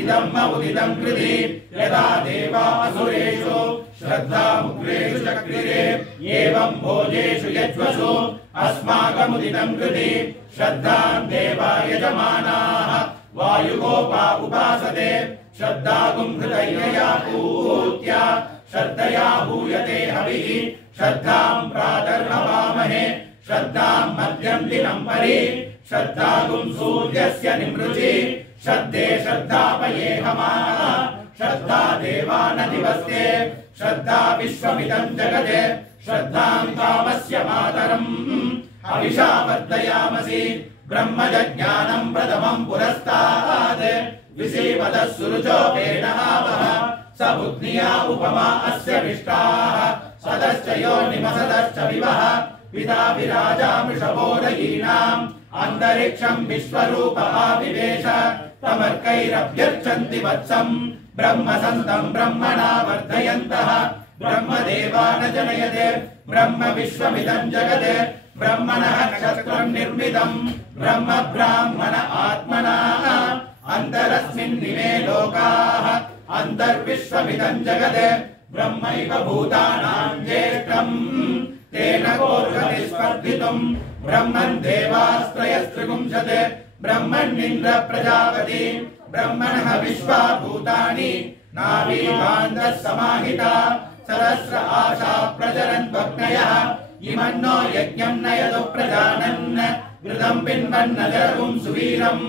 इदम् उदितम् कृति यदा देवा असुरेषु श्रद्धामुग्रेषु चक्रिरे एवम् भोजेषु यज्वसु अस्माकमुदितम् कृति श्रद्धाम् देवा यजमानाः वायुगोपा उपासते श्रद्धागुम् हृदयया पूत्या श्रद्धया हूयते हविः श्रद्धाम् प्रातर्हवामहे श्रद्धाम् मध्यम् दिनम् परि श्रद्धागुम् सूर्यस्य निमृचि श्रद्धे श्रद्धापयेहमाः श्रद्धा देवानदिवस्ते श्रद्धा विश्वमिदम् जगते श्रद्धाम् कामस्य मातरम् हविषा वर्धयामसि ब्रह्मजज्ञानम् प्रथमम् पुरस्तात् विसीवतः सुरुचोपेणावः स बुद्ध्या उपमा अस्य विष्टाः सदश्च योनिमसदश्च विवः पिता विराजामृषभोदयीनाम् अन्तरिक्षम् विश्वरूपः विवेश तमर्कैरभ्यर्चन्ति वत्सम् ब्रह्मसन्तम् ब्रह्मणा वर्धयन्तः ब्रह्मदेवा न जनयते ब्रह्म विश्वमिदम् जगत् ब्रह्मणः नक्षत्रम् निर्मितम् ब्रह्म ब्राह्मण आत्मना अन्तरस्मिन्निमे लोकाः अन्तर्विश्वमिदम् जगत् ब्रह्मैव भूतानाम् ज्येष्ठम् तेन कोर्हति स्पर्धितुम् ब्रह्मन् देवास्त्रयस्त्रिपुंशत् ब्रह्मण्येन्द्र प्रजापति ब्रह्मणः विश्वा भूतानि नाभीभान्तः समाहिता सहस्र आशा प्रचरन् भग्नयः इमन्नो यज्ञम् नयतु प्रजानन् घृतम् पिन्वन्न जरगुम् सुवीरम्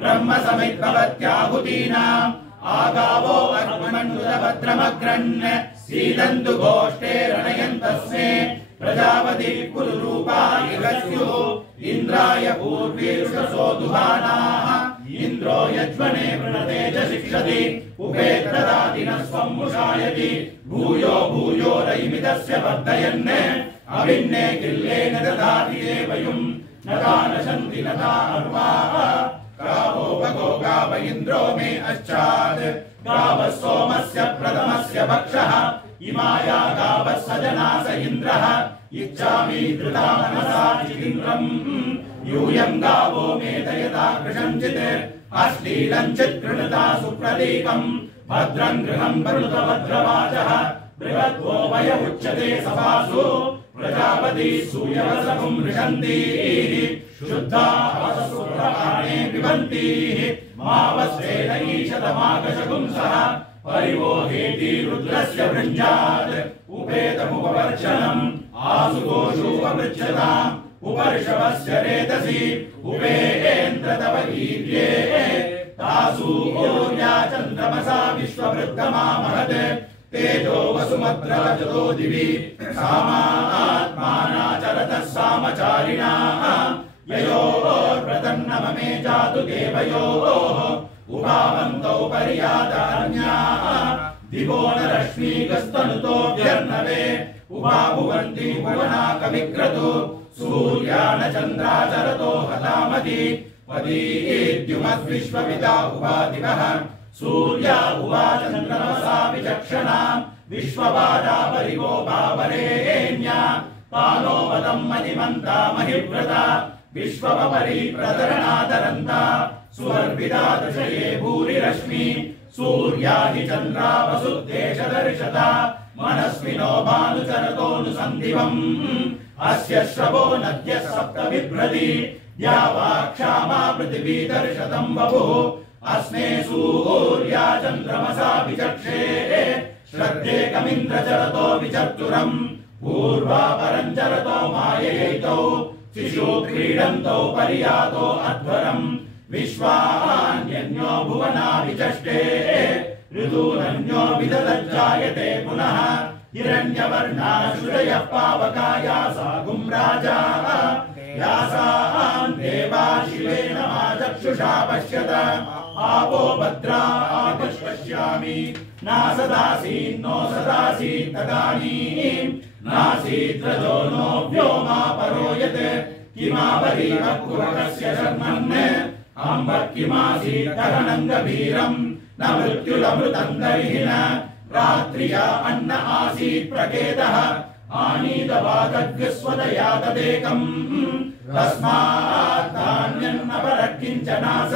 ब्रह्म समिद्भवत्याहुतीनाम् आगावो अग्मन्नुतभद्रमग्रन् सीदन्तु गोष्ठे रणयन्तस्मे प्रजापति कुरुरूपा इहस्युः इन्द्राय पूर्वीर्षसो दुहानाः इन्द्रो यज्वने वृणते च शिक्षति उपेत्रदादिनः स्वम् मुषायति भूयो भूयो रयिमिदस्य वर्धयन् अभिन्ने किल्लेन ददाति देवयुम् न नशन्ति न अर्वाः गावो भगो गाव इन्द्रो मे अश्चात् गावः सोमस्य प्रथमस्य भक्षः इमाया गावः सजना स इन्द्रः इच्छामि धृता मनसा चिदिन्द्रम् यूयम् गावो मेदयता कृशञ्चित् अश्लीलम् चित् कृणुता सुप्रतीकम् भद्रम् गृहम् वरुणत भद्रवाचः बृहद्वो वय उच्यते सभासु प्रजापति सूयवसगुम् मृषन्तीः शुद्धा असुप्रकाणे पिबन्तीः मावस्तेन ईशतमाकशपुंसः परिवोहेति रुद्रस्य भृञ्जात् उपेतमुपवर्चनम् आसुघोषोपमृच्छताम् उपर्षवस्य रेतसि उपेन्द्र तव वीर्ये तासु ओर्या चन्द्रमसा विश्ववृद्धमा महत् तेजो वसुमद्रवजतो दिवि सामात्मानाचरतः सामचारिणाः ययोर्व्रतन्नममे जातु देवयोः उभावन्तौ पर्यादान्याः दिवो न रश्मीकस्तनुतोऽभ्यर्णवे उभाभुवन्ति भुवना कविक्रतु सूर्या न चन्द्राचरतो हतामति पदीद्युमद्विश्वविदा उभादिवः सूर्या उवाच चन्द्रमसा विचक्षणा विश्ववादा परिवो भावरेण्या तानो वदम् मणिमन्ता महिव्रता विश्वपरि प्रतरणादरन्ता सुवर्विदा दशये भूरिरश्मि सूर्या हि चन्द्रा वसुद्देशदर्शता मनस्विनो भानुचरतोऽनुसन्धिवम् अस्य श्रवो नद्यः सप्त बिभ्रति द्यावा क्षामा पृथिवी दर्शतम् बभुः अस्मे सूर्या चन्द्रमसा विचक्षे श्रद्धेकमिन्द्रचरतो विचतुरम् पूर्वापरम् चरतो माययैतौ शिशु क्रीडन्तौ पर्यातो अध्वरम् विश्वान्यन्यो भुवना विचष्टे ऋतूनन्यो विदधज्जायते पुनः हिरण्यवर्णा श्रुतयः पावकायासागुं राजा यासां देवा शिवेन आचक्षुषा पश्यत आपो भद्रा आपश्यामि नासदासीन्नो सदासीत् तदानीं नासीद्रजो नो व्योमा परो यत् किमावरीव कुरकस्य शर्मन् अम्ब किमासीत् दहनं गभीरम् न मृत्युरमृतं दर्हिण रात्र्या अन्न आसीत् प्रकेतः आनीतवादग्स्वदया तदेकम् तस्मात् तान्यन्न परः किञ्चनास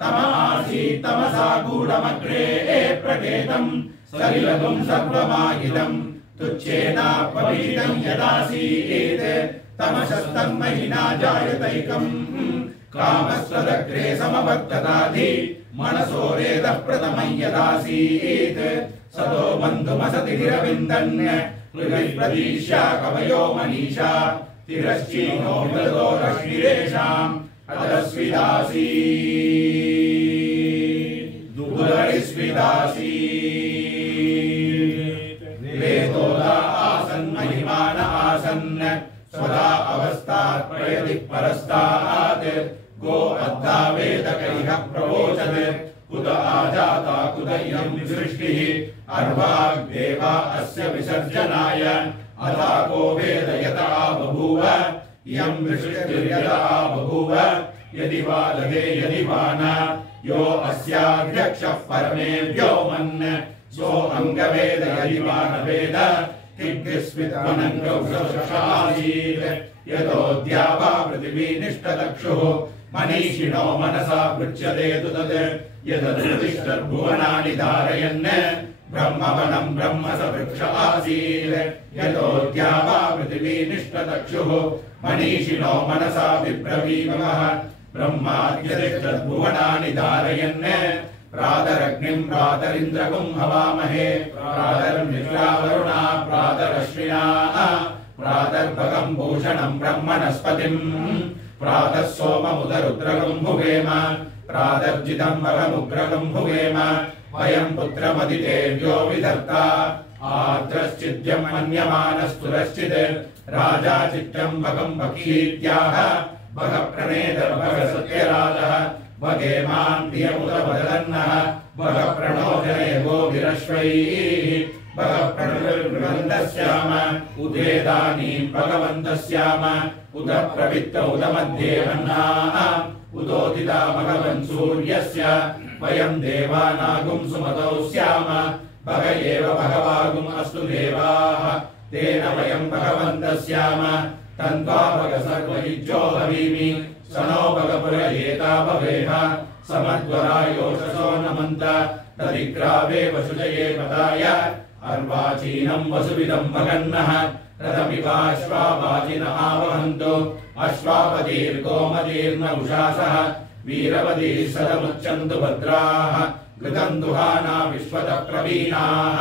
तम आसीत् तमसा गूढमग्रे प्रकेतम् सलिलगुं सर्वमाहितम् तुच्छेनापवीतं यदासीत् तमशस्तं महिना जायतैकम् कामस्वदग्रे समवर्तताधि मनसोरेदः प्रथमं यदासीत् सतो बन्धुमसतिरविन्दन् प्रदीश्या कवयो मनीषा तिरश्चीनो मृदो रश्मिरेषाम् अदस्विदासी दुर्गरिस्विदासी वेदोदा आसन् महिमान आसन् स्वदा अवस्थात् प्रयति परस्तात् गो अद्धा वेदकैः प्रवोचत् कुत आजाता कुत इयं सृष्टिः अर्वाग्देवा अस्य विसर्जनाय अथा को वेद यथा बभूव इयं सृष्टिर्यथा बभूव यदि वा लभे यदि वा न यो अस्याध्यक्षः परमे व्योमन् सो अङ्गवेद यदि वा न वेद किग्स्वित्वनङ्गौषासीत् यतोऽद्या वा पृथिवी निष्ठदक्षुः मनीषिणो मनसा पृच्छ्यते तु तत् यदुतिष्ठद्भुवनानि धारयन् ब्रह्मवनं ब्रह्म स वृक्ष आसीत् यतोऽद्या वा पृथिवी निष्ठदक्षुः मनीषिणो मनसा विब्रवीमः ब्रह्माद्यतिष्ठद्भुवनानि धारयन् प्रातरग्निं प्रातरिन्द्रगुं हवामहे प्रातर्मित्रावरुणा प्रातरश्विना प्रातर्भगं भूषणं ब्रह्मणस्पतिम् प्रातः सोममुदरुद्रगं भुवेम प्रातर्जितं वरमुग्रगं भुवेम वयं पुत्रमदितेभ्यो विधत्ता आर्द्रश्चिद्यं मन्यमानस्तुरश्चित् राजा चित्तं भगं भक्षीत्याह भग प्रणेदर भग सत्यराजः भगेमान् प्रियमुद वदन्नः भग प्रणोदने गोभिरश्वैः भग प्रणुर्वन्दस्याम उदेदानीं भगवन्तस्याम उद प्रवित्त उद मध्ये वह्नाः उदोदिता भगवन् सूर्यस्य वयं देवानागुं सुमतौ स्याम भग एव भगवागुम् अस्तु देवाः तेन वयं भगवन्तः स्याम तन्त्वा भग सर्वयुज्यो हवीमि सनो भगपुरयेता भवेह समद्वरायोषसो नमन्त तदिग्रावे वसुजये पदाय अर्वाचीनं वसुविदं भगन्नः रथमिवाश्वावाजिन आवहन्तु अश्वापतिर्गोमतीर्न उषासः वीरवतीः सदमुच्चन्तु भद्राः घृतं दुहाना विश्वतः प्रवीणाः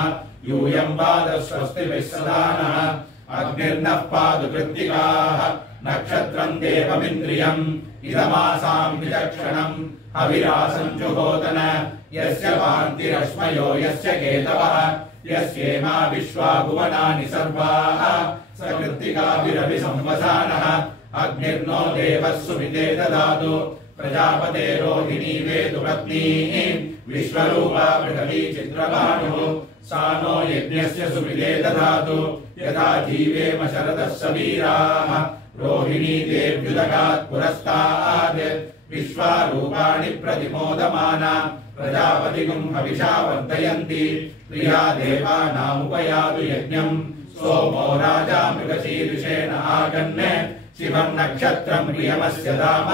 यूयं पादः स्वस्तिभिः सदा नः अग्निर्नः पादु कृत्तिकाः नक्षत्रं देवमिन्द्रियम् इदमासां विचक्षणम् अविरासं जुहोतन यस्य पान्तिरश्मयो यस्य केतवः यस्येमा विश्वा भुवनानि सर्वाः स कृत्तिकाभिरभिसंवसानः अग्निर्नो देवः सुविते ददातु प्रजापते रोहिणी वेतु पत्नीः विश्वरूपा बृहती चित्रभानुः सा नो यज्ञस्य सुविते ददातु यथा जीवेम शरदः सवीराः रोहिणी देव्युदगात् पुरस्तात् विश्वारूपाणि प्रतिमोदमाना प्रजापतिगुं हविषा वर्धयन्ति प्रिया देवानामुपयातु यज्ञम् सोमो राजा मृगशीर्षेण आगन् शिवं नक्षत्रं प्रियमस्य धाम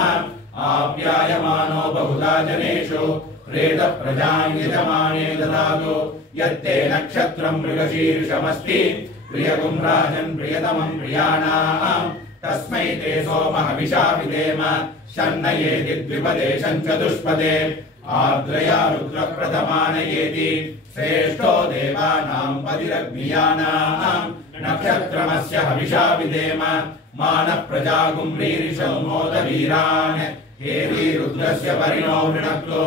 आप्यायमानो बहुधा जनेषु प्रेतः प्रजां यजमाने ददातु यत्ते नक्षत्रं मृगशीर्षमस्ति प्रियगुं राजन् प्रियतमं प्रियाणाम् तस्मै ते सोम हविषा विदेम शन्नयेति द्विपदे चतुष्पदे आर्द्रया रुद्रप्रथमानयेति श्रेष्ठो देवानां पतिरग्नियानां नक्षत्रमस्य हविषा विदेम मानः प्रजागुम्रीरिषोमोदवीरान् हेरी रुद्रस्य परिणो वृणक्तु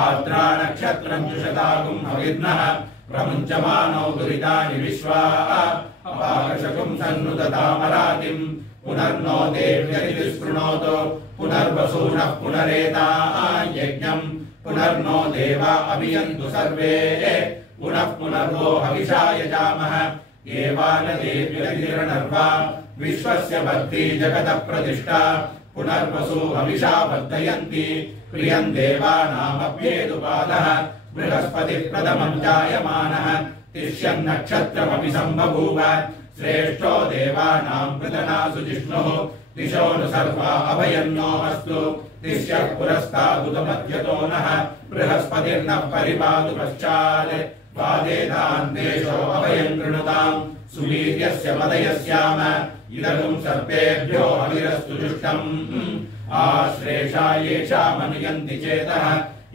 आर्द्रा नक्षत्रं जुषतागुं हविर्नः प्रमुञ्चमानो दुरितानि विश्वा अपाकशकुं सन्नुततामरातिं पुनर्नो देव्यरिति स्पृणोतु पुनर्वसूनः पुनरेतान् यज्ञम् पुनर्नो देवा अभियन्तु सर्वे पुनः पुनर्वो हविषा यजामः एवान देव्यरितिर्नर्वा विश्वस्य भक्ति जगतः प्रतिष्ठा पुनर्वसु हविषा वर्धयन्ति प्रियं देवानामप्येदुपादः बृहस्पतिः प्रथमं जायमानः तिष्यन्नक्षत्रमपि सम्बभूव श्रेष्ठो देवानां पृतनासु जिष्णुः दिशो नु सर्वा अभयन्नो अस्तु तिष्यः पुरस्तादुतमध्यतो नः बृहस्पतिर्नः परिपातु पश्चात् वादेदान्तेषो अभयं कृणुताम् सुवीर्यस्य मदयस्याम इदगुं सर्पेभ्यो हविरस्तु जुष्टम् आश्रेषा येषामनुयन्ति चेतः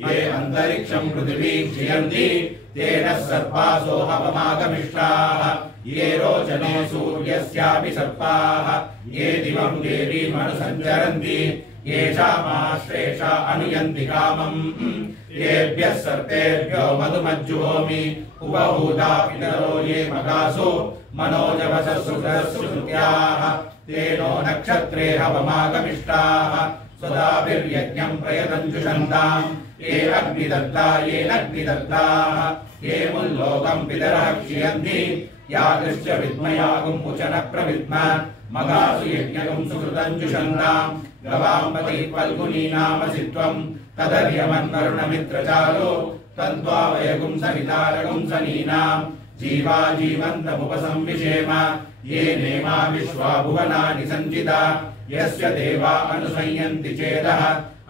ये अन्तरिक्षं पृथिवीं क्षियन्ति तेन सर्पासो हवमागमिष्टाः ये रोचने सूर्यस्यापि सर्पाः ये दिवं देवीमनुसञ्चरन्ति येषामाश्रेषा अनुयन्ति कामम् येभ्यः सर्पेभ्यो मधुमज्जुहोमि उपहूता पितरो ये मगासु मनोजवसस्सु श्रुत्याः तेनो नक्षत्रे हवमागमिष्टाः सदाभिर्यज्ञं प्रयतञ्जुषन्ताम् ये अग्निदत्ता येनग्निदत्ताः ये मुल्लोकं पितरः क्षियन्ति यादृश्च विद्मयागुमुचन प्रविद्म मगासु यज्ञगं सुकृतञ्जुषन्ताम् गवाम्पति फल्गुनी नामसि त्वम् तदर्यमन्वरुणमित्रचारो तद्वावयगुं सवितारगुं सनीनाम् जीवा जीवन्तमुपसंविशेम ये नेमा विश्वा भुवनानि सञ्चिता यस्य देवा अनुसंयन्ति चेदः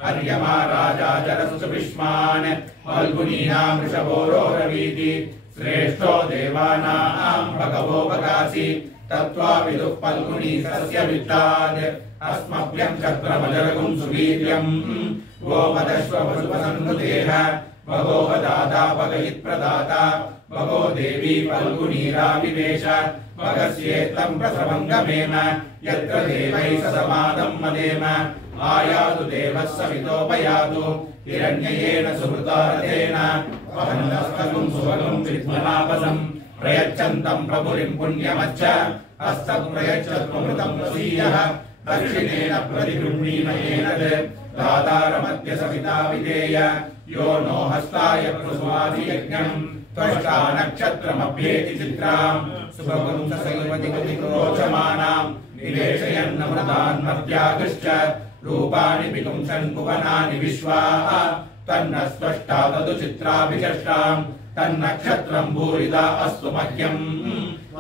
अर्यमा राजा जरसु विष्मान् फल्गुनीनां वृषभोरोरवीति श्रेष्ठो देवानां भगवो भगासि तत्त्वाविदुः फल्गुनी सस्य वित्तात् अस्मभ्यं क्षत्रमजरगुं सुवीर्यं गोमदश्वपशुपसन्नुतेः भगो दाता भगयित्प्रदाता भगो देवी फल्गुनीराविवेश भगस्येत्तं प्रसवं गमेम यत्र देवैः ससमादं मदेम आयातु देवः सवितोपयातु हिरण्ययेन सुहृतारथेन वहन्तस्तगुं सुभगं विद्मनापसं प्रयच्छन्तं प्रभुरिं पुण्यमच्च हस्तप्रयच्छत्वमृतं प्रसीयः दक्षिणेन प्रतिगृह्णीमयेन दातारमद्य सविता विधेय यो नो हस्ताय प्रसुवाधियज्ञम् त्वष्टा नक्षत्रमभ्येति चित्राम् सुभगुं ससैवतिगतिरोचमानाम् निवेशयन्नमृतान्मर्त्यागश्च रूपाणि विपुंसन् भुवनानि विश्वाः तन्नः स्पष्टा तदु चित्राभिचष्टाम् तन्नक्षत्रम् भूरिदा अस्तु मह्यम्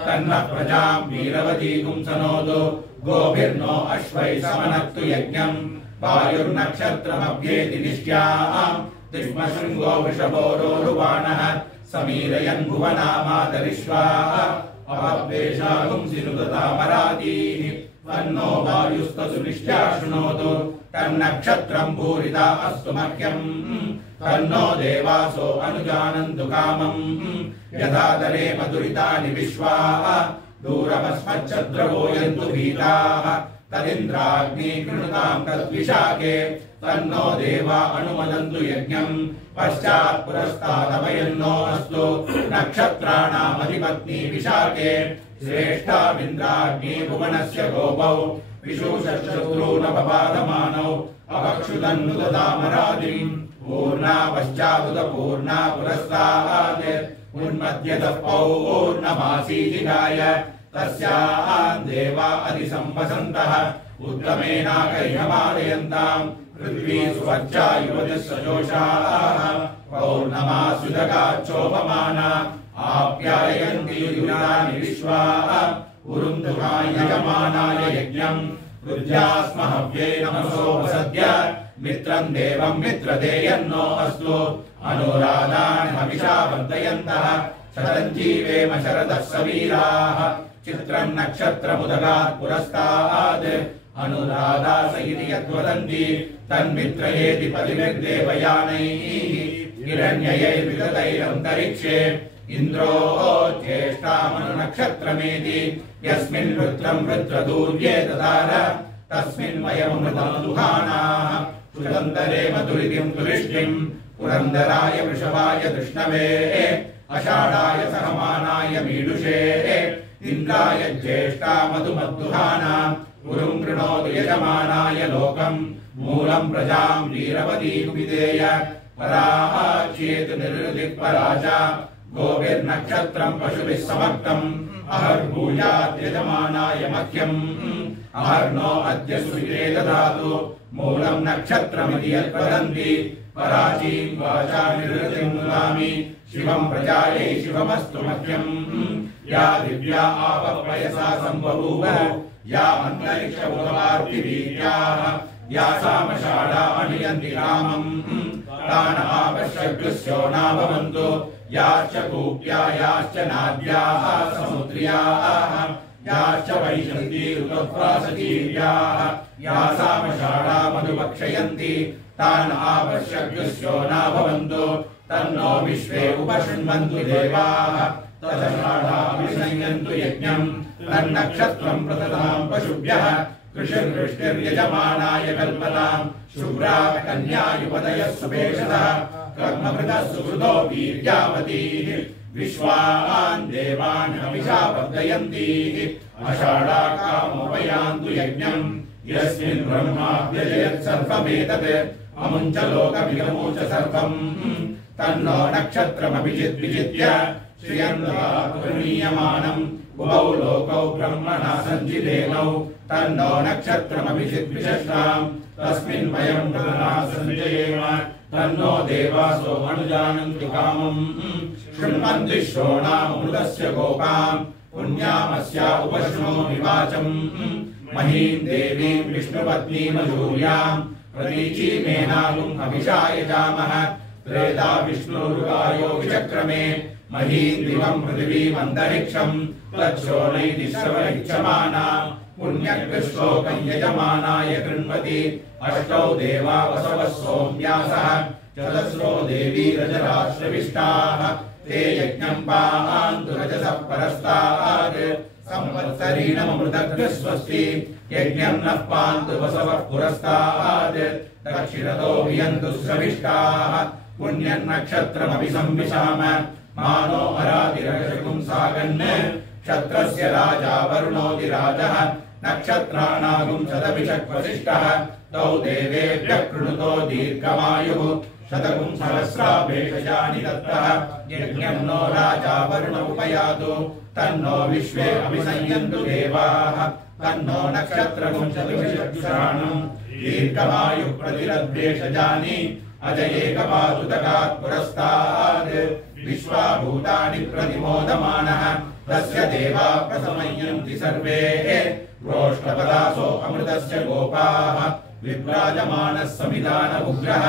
तन्नः प्रजाम् वीरवतीगुं सनोतु गोभिर्नो अश्वैः समनक्तु यज्ञम् वायुर्नक्षत्रमभ्येति निष्ट्याम् दिष्मशृङ्गो वृषभोरोरुवाणः समीरयन् भुवनामातरिश्वाः अपद्वेषागुंसि नुदतामरातीः तन्नो वायुस्तसु निष्ट्या शृणोतु तन्नक्षत्रम् भूरिदा अस्तु मह्यम् तन्नो देवासो अनुजानन्तु कामम् यथा दरे मधुरितानि विश्वाः दूरमस्मच्छद्रवो यन्तु भीताः तदिन्द्राग्नि कृणुतां तद्विशाखे तन्नो देवा अनुमदन्तु यज्ञम् पश्चात् पुरस्तादभयन्नो अस्तु नक्षत्राणामधिपत्नी विशाखे श्रेष्ठाविन्द्राग्नि भुवनस्य गोपौ विशूशत्रूनपपादमानौ अभक्षुतन्नुदतामरादिम् पूर्णा पश्चादुतपूर्णा पुरस्तात् उन्मध्यतः पौर्णमासीदिगाय तस्याम् देवा अधिसंवसन्तः उत्तमेनाकैहमादयन्ताम् पृथ्वी सुवर्चा युवतिः सजोषाः पौर्णमास्युदकाच्चोपमाना आप्यायन्ति युयुनानि विश्वाः उरुन्धुकाय यजमानाय यज्ञम् रुद्यास्महव्ये नमसो वसद्य मित्रम् देवम् मित्रदेयन्नो अस्तु अनुराधान् हविषा वर्धयन्तः शरञ्जीवेम शरदः सवीराः चित्रम् नक्षत्रमुदगात् पुरस्तात् अनुराधास इति यद्वदन्ति तन्मित्रयेति पतिभिर्देवयानैः हिरण्ययैर्विगतैरन्तरिक्षे इन्द्रो ज्येष्ठामनुनक्षत्रमेति यस्मिन् रुद्रम् रुद्रदूर्ये ददार तस्मिन् वयमृतम् दुहानाः सुरन्दरे मधुरितिम् तुरिष्टिम् पुरन्दराय वृषभाय कृष्णवे अषाढाय सहमानाय मीडुषे इन्द्राय ज्येष्ठा मधुमद्दुहाना गुरुम् कृणोतु यजमानाय लोकम् मूलम् प्रजाम् वीरवतीम् विधेय पराः चेतु निर्हृतिः पराजा गोभिर्नक्षत्रम् पशुभिः समक्तम् अहर्भूयात् यजमानाय मह्यम् अहर्नो अद्य सुविरे ददातु मूलम् नक्षत्रमिति यद्वदन्ति पराचीम् वाचा निर्हृतिम् नुदामि शिवम् प्रजायै शिवमस्तु मह्यम् या दिव्या आपपयसा सम्बभूव या अन्तरिक्षमुदवार्तिवीर्याः या सामषाढा अनियन्ति रामम् तान् आपश्यग्स्यो नाभवन्तु याश्च कूप्या याश्च नाद्याः समुद्र्याः याश्च वैशन्ती ऋतुप्रासजीव्याः या सामषाढा मधुभक्षयन्ति तान् आपश्यग्स्यो नाभवन्तु तन्नो विश्वे उपशृण्वन्तु देवाः तदषाढाभिसंयन्तु यज्ञम् तन्नक्षत्रम् प्रददाम् पशुभ्यः कृषिर्वृष्टिर्यजमानाय कल्पताम् शुभ्रा कन्या युवतयः सुभेषतः कर्मभृतः सुहृदो वीर्यावतीः विश्वान् देवान् हविषा वर्धयन्तीः अषाढा कामोपयान्तु यज्ञम् यस्मिन् ब्रह्मा व्यजयत् सर्वमेतत् अमुञ्च लोकमिदमुच सर्वम् तन्नो नक्षत्रमभिजिद्विजित्य श्रियन्नीयमानम् उभौ लोकौ ब्रह्मणा सञ्जितेनौ तन्नो नक्षत्रमभिजिद्विषष्टाम् तस्मिन् वयम् ब्रह्मणा सञ्जयेम तन्नो देवासो अनुजानन्तु कामम् शृण्वन्ति श्रोणामृतस्य गोपाम् पुण्यामस्या उपशृणोमि वाचम् महीम् देवीम् विष्णुपत्नीमजूर्याम् प्रतीचीमेनागुम् अभिषाय जामः त्रेता विष्णुरुगायो विचक्रमे महीम् दिवम् पृथिवीमन्तरिक्षम् तच्छोणैति श्रवणिच्छमाना पुण्यकृश्लोकम् यजमानाय कृण्वति अष्टौ देवा वसवः सोम्यासः चतस्रो देवी रजराश्रविष्टाः ते यज्ञम् पान्तु रजसः परस्तात् संवत्सरीणमृतग्रः स्वस्ति यज्ञम् नः पान्तु वसवः पुरस्तात् दक्षिणतो वियन्तु श्रविष्टाः पुण्यन्नक्षत्रमपि संविशाम मानो हरातिरशकुं सागन् क्षत्रस्य राजा वरुणोऽधिराजः नक्षत्राणागुं शतभिषक्वसिष्ठः तौ देवेभ्यः कृणुतो दीर्घमायुः शतकुं सहस्राभेषजानि दत्तः यज्ञं नो राजा वरुण उपयातु तन्नो विश्वे अभिसंयन्तु देवाः तन्नो नक्षत्रकुं शतभिषक्जुषाणम् दीर्घमायुः प्रतिरद्भेषजानि अजयेकपादुदकात् पुरस्तात् विश्वाभूतानि प्रतिमोदमानः तस्य देवा प्रसमयन्ति सर्वे रोष्टपदासो अमृतस्य गोपाः विभ्राजमानः समिधान उग्रः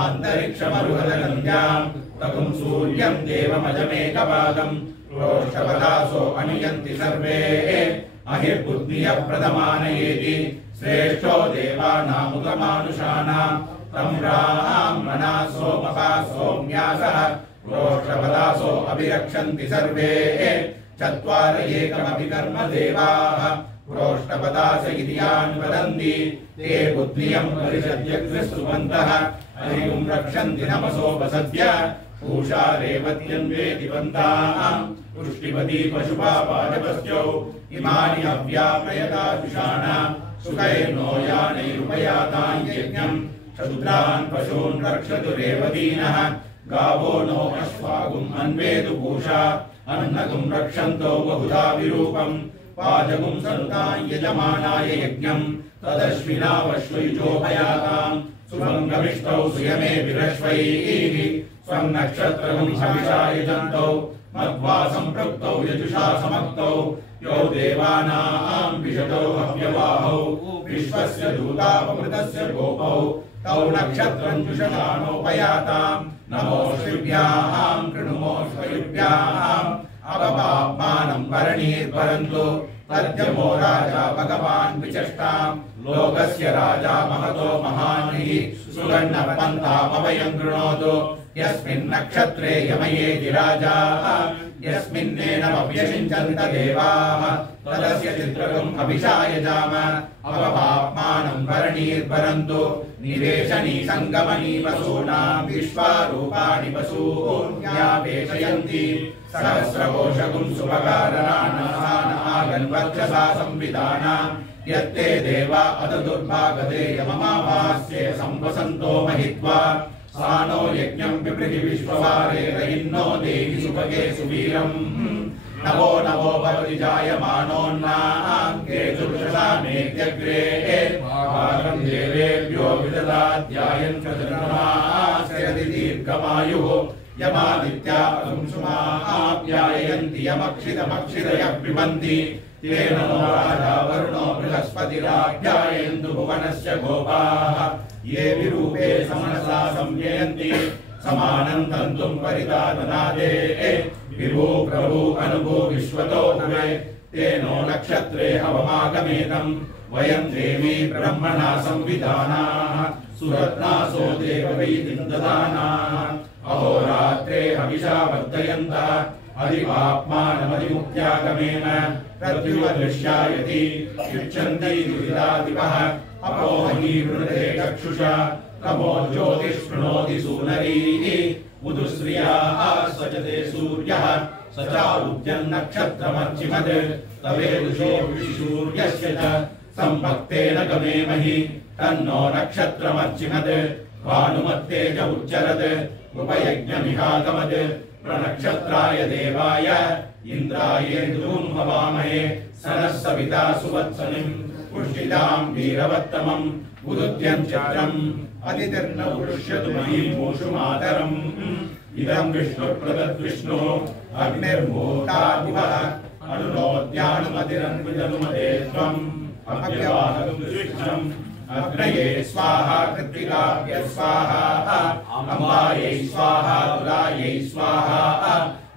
आन्तरिक्षमरुहदगन्ध्याम् तकुं सूर्यम् देवमजमेकपादम् रोष्टपदासो अनुयन्ति सर्वे अहिर्बुद्धियः प्रथमानयेति श्रेष्ठो देवानामुगमानुषाणाम् तम् ब्राह्मणा सोमपा सोम्यासः रोष्टपदासो अभिरक्षन्ति सर्वे चत्वार एकमपि कर्म देवाः रोष्टपदास इति यान् वदन्ति ते बुद्धियम् परिषद्यग्रस्तुवन्तः हरिम् रक्षन्ति नमसोपसद्य पूषा रेवत्यन्वेति वन्ताम् पुष्टिपती पशुपा पादपस्यौ इमानि अव्याप्रयताजुषाणा सुखैर्नो यानैरुपयाताम् यज्ञम् शूद्रान् पशून् रक्षतु रेवतीनः गावो नो अश्वागुम् अन्वेतु पूषा अन्नगुम् रक्षन्तो बहुधा विरूपम् पाजगुम् सन्ताम् यजमानाय यज्ञम् तदश्विनावश्वयुजोपयाताम् सुभङ्गमिष्टौ सुयमे विरश्वैः स्वम् नक्षत्रगुम् हविषा यजन्तौ मध्वा सम्पृक्तौ यजुषा समक्तौ यो देवानाम् विशतौ हव्यवाहौ विश्वस्य दूतापमृतस्य गोपौ तौ नक्षत्रम् जुषतानोपयाताम् नमोऽश्विभ्याम् कृणुमोऽश्वयुभ्याम् अवपाप्मानम् भरणीर्भरन्तु तद्यमो राजा भगवान् विचष्टाम् लोकस्य राजा महतो महानिः सुगण्णपन्तामवयम् कृणोतु यस्मिन् नक्षत्रे यमयेति राजाः यस्मिन्नेनमभ्यषिञ्चन्त देवाः तदस्य चित्रकम् अभिषायजाम अवपाप्मानम् भरणीर्भरन्तु निवेशनी सङ्गमनी वसूनाम् विश्वारूपाणि वसून्यापेशयन्ति सहस्रकोशकुम् सुभगारणागन्वर्चसा संविधाना यत्ते देवा अदुर्भागते यममावास्ये संवसन्तो महित्वा सानो यज्ञम् पिपृति विश्ववारेण इन्नो देवि सुभगे सुवीरम् नवो नवो भवति जायमानोन्नाङ्के चुषसामेत्यग्रे भागम् देवेभ्यो विददाध्यायन् चतुर्मास्यति दीर्घमायुः यमादित्या अंशुमाप्यायन्ति यमक्षितमक्षितयः पिबन्ति तेन नो राजा वरुणो बृहस्पतिराप्यायन्तु भुवनस्य गोपाः ये विरूपे समनसा संयन्ति समानं तन्तुं परिदादनादे विभो प्रभु अनुभो विश्वतो भवे तेनो नक्षत्रे हवमागमेतम् वयं देवी ब्रह्मणा संविधानाः सुरत्नासो देववीतिं ददानाः अहोरात्रे हविषा वर्धयन्तः अधिपाप्मानमधिमुक्त्यागमेन प्रत्युपदृश्यायति युच्छन्ति दुरितादिवः अपोहनी वृणते चक्षुषा तमो ज्योतिष्कृणोति सूनरीः मुदुश्रियाः सचते सूर्यः स चारुज्यन्नक्षत्रमर्चिमत् तवेदुषो सूर्यस्य च सम्भक्तेन गमेमहि तन्नो नक्षत्रमर्चिमत् भानुमत्तेज उच्चरत् उपयज्ञमिहागमत् प्रणक्षत्राय देवाय इन्द्रायेन्दुं हवामहे सनः सविता सुवत्सनिम् पुष्टिताम् वीरवत्तमम् उदुत्यम् चित्रम् अतिथिर्न उरुष्यतु महीम् मूषुमातरम् इदम् विष्णुप्रदद्विष्णुः अग्निर्भूतादिवः अनुरोद्यानुमतिरन्विदनुमते त्वम् अभ्यवाहम् अग्नये स्वाहा कृत्तिकाभ्य स्वाहा अम्बायै स्वाहा तुलायै स्वाहा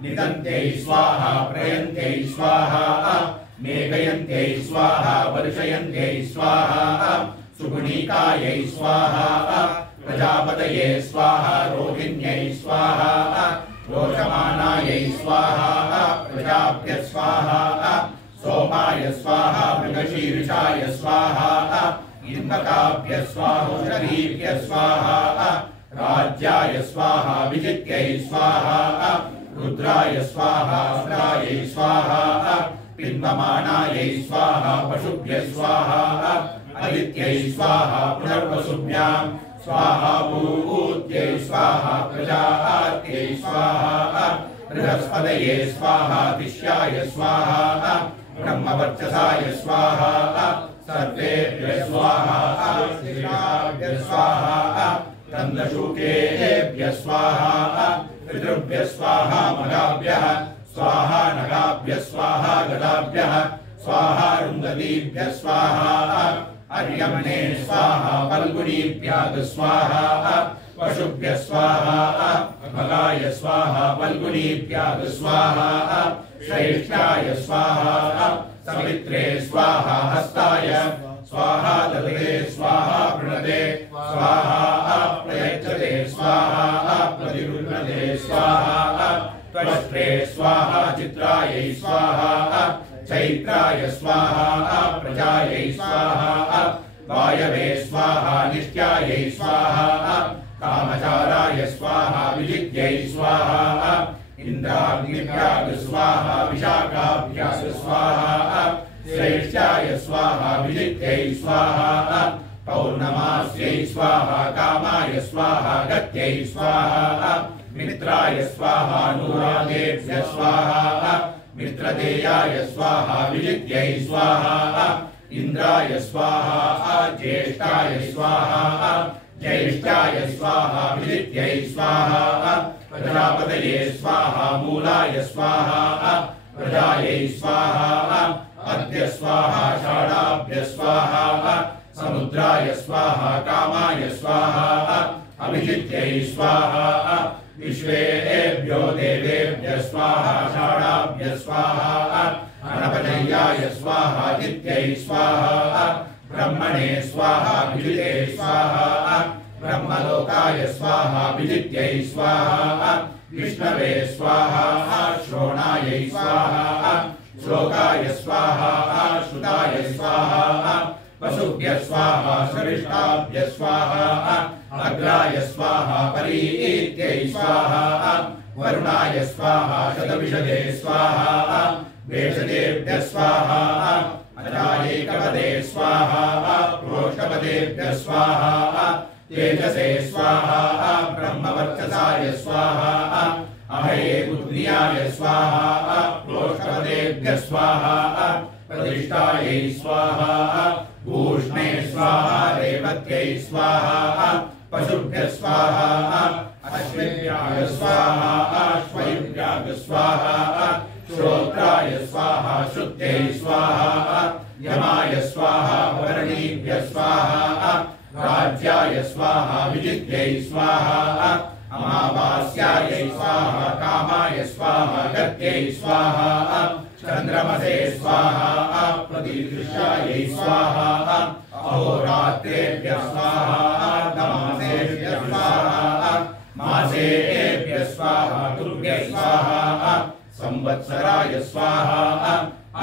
निदन्त्यै स्वाहा प्रयन्त्यै स्वाहा मेघयन्त्यै स्वाहा वर्षयन्त्यै स्वाहा सुगुणिकायै स्वाहा प्रजापतये स्वाहा रोहिण्यै स्वाहा रोचमानायै स्वाहा प्रजाभ्य स्वाहा सोमाय स्वाहा मृगशीर्षाय स्वाहा इन्द्रकाभ्य स्वाहोषधीभ्य स्वाहा राज्याय स्वाहा विजित्यै स्वाहा रुद्राय स्वाहा अस्त्रायै स्वाहा पिन्वमानायै स्वाहा पशुभ्य स्वाहा आदित्यै स्वाहा पुनर्वसुभ्याम् स्वाहा भूत्यै स्वाहा प्रजात्यै स्वाहा बृहस्पतये स्वाहा दिश्याय स्वाहा ब्रह्मवर्चसाय स्वाहा सर्वेभ्यः स्वाहा शिवाभ्यः स्वाहा गन्धशूकेभ्यः स्वाहा पितृभ्यः स्वाहा मगाभ्यः स्वाहा नगाभ्यः स्वाहा गदाभ्यः स्वाहा रुन्दतीभ्यः स्वाहा अर्यमणे स्वाहा फल्गुणीभ्यः स्वाहा पशुभ्यः स्वाहा भगाय स्वाहा फल्गुणीभ्यः स्वाहा श्रेष्ठाय स्वाहा सवित्रे स्वाहा हस्ताय स्वाहा ददते स्वाहा प्रणते स्वाहा प्रयच्छते स्वाहा प्रतिगृह्णते स्वाहा त्वष्ट्रे स्वाहा चित्रायै स्वाहा चैत्राय स्वाहा प्रजायै स्वाहा वायवे स्वाहा निष्ट्यायै स्वाहा कामचाराय स्वाहा विजित्यै स्वाहा इन्द्राग्निभ्याः स्वाहा विशाखाभ्याः स्वाहा श्रेष्ठाय स्वाहा विजित्यै स्वाहा पौर्णमास्यै स्वाहा कामाय स्वाहा गत्यै स्वाहा मित्राय स्वाहा नूरादेभ्यः स्वाहा मित्रदेयाय स्वाहा विजित्यै स्वाहा इन्द्राय स्वाहा ज्येष्ठाय स्वाहा ज्येष्ठाय स्वाहा विजित्यै स्वाहा प्रजापतये स्वाहा मूलाय स्वाहा प्रजायै स्वाहा अद्य स्वाहा षाडाभ्य स्वाहा समुद्राय स्वाहा कामाय स्वाहा अभिजित्यै स्वाहा विश्वेभ्यो देवेभ्यः स्वाहा षाडाभ्य स्वाहा अनपजय्याय स्वाहा जित्यै स्वाहा ब्रह्मणे स्वाहा विजिते स्वाहा ब्रह्मलोकाय स्वाहा विजित्यै स्वाहा विष्णवे स्वाहा श्रोणायै स्वाहा श्लोकाय स्वाहा श्रुताय स्वाहा वसुभ्यः स्वाहा श्रेष्ठाभ्यः स्वाहा अग्राय स्वाहा परीत्यै स्वाहा वरुणाय स्वाहा शतविशदे स्वाहा वेषदेभ्यः स्वाहा अजायैकपदे स्वाहा प्रोष्ठपदेभ्यः स्वाहा तेजसे स्वाहा ब्रह्मवर्चसाय स्वाहा अभये बुद्ध्याय स्वाहा प्रोष्ठपदेभ्यः स्वाहा प्रतिष्ठायै स्वाहा भूष्णे स्वाहा रेवत्यै स्वाहा पशुभ्यः स्वाहा अश्वेभ्याय स्वाहा अश्वयुभ्याय स्वाहा श्रोत्राय स्वाहा श्रुत्यै स्वाहा यमाय स्वाहा वर्णीभ्यः स्वाहा राज्याय स्वाहा विजित्यै स्वाहा अमावास्यायै स्वाहा कामाय स्वाहा गत्यै स्वाहा चन्द्रमसे स्वाहा प्रदीदृशायै स्वाहा अहोरात्रेभ्यः स्वाहा तमासेभ्यः स्वाहा मासेभ्यः स्वाहा तुभ्यः स्वाहा संवत्सराय स्वाहा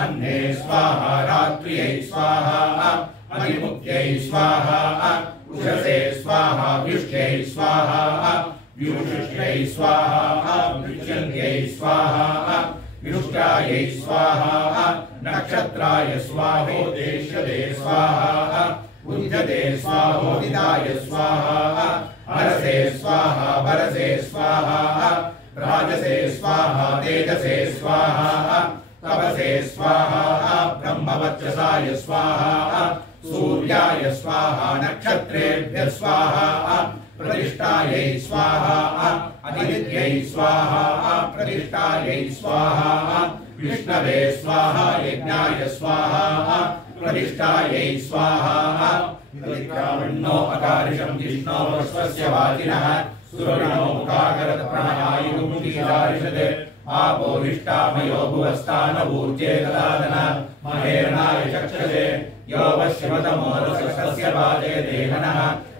अन्ने स्वाहा रात्र्यै स्वाहा अधिमुख्यै स्वाहा उषसे स्वाहा व्युष्यै स्वाहा व्यूषिष्ठै स्वाहा विष्यन्त्यै स्वाहा विष्टायै स्वाहा नक्षत्राय स्वाहोदेश्यदे स्वाहा उद्यते स्वाहोदिताय स्वाहा हरसे स्वाहा वरसे स्वाहा राजसे स्वाहा तेजसे स्वाहा तपसे स्वाहा ब्रह्मवर्चसाय स्वाहा सूर्याय स्वाहा नक्षत्रेभ्यः स्वाहा प्रतिष्ठायै स्वाहा आदित्यै स्वाहा प्रतिष्ठायै स्वाहा विष्णवे स्वाहा यज्ञाय स्वाहा प्रतिष्ठायै स्वाहा विक्रामण्यो अकारिषं जिष्णो स्वस्य वाजिनः सुरविणो मुखाकरत प्रणयायुमुखीदारिषते आपोहिष्टामयो भुवस्तानवूर्जे ददादन महेरणाय चक्षसे यो वश्यमतमोरसस्य वाजे देहनः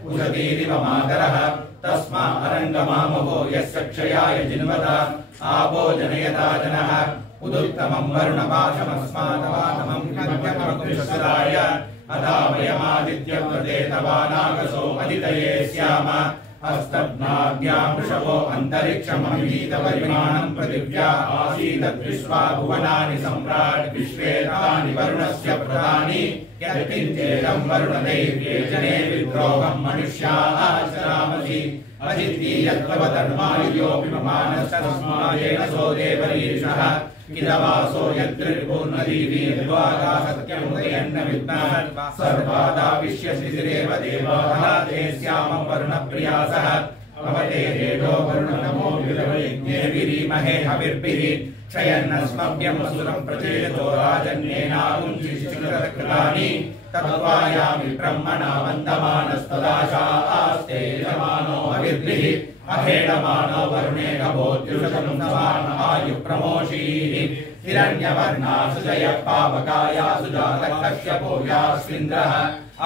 उषतीरिव मातरः तस्मा अरङ्गमामवो यस्य क्षयाय जिन्वता आपो जनयता जनः उदुत्तमं वरुणपाशमस्मादवातमं विद्यमकृष्यदाय अथा वयमादित्यप्रदेतवानागसो अदितये स्याम अस्तब्नाद्यां वृषभो अन्तरिक्षममीतपरिमाणं पृथिव्या आसीदद्विश्वा भुवनानि सम्राट् विश्वेतानि वरुणस्य प्रदानि यत्किञ्चेदं वरुणदैर्येजने विद्रोहं मनुष्याः चरामसि अजित्यत्वधर्मायुयोऽपि ममानस्तस्मादेन सो देवरीषः किलवासो यत्रिर्भुर्नदीवीर्द्वारा सत्यमुदयन्न विद्मः सर्वादाविश्य शिशिरेव देवाः ते श्यामं वरुणप्रियासः भवते हेडो वरुणनमो विरवयज्ञेभिरीमहे हविर्भिः क्षयन्नस्मभ्यमसुरं प्रचेतो राजन्येनाकुञ्चिष्टिकृतानि तत्त्वायामि ब्रह्मणा वन्दमानस्तदाशास्ते यजमानो हविर्भिः अहेडमानो वरुणेन भोद्युषं समान आयुप्रमोषीः हिरण्यवर्णासुजयः पावकायासु जातकश्यपो यास्विन्द्रः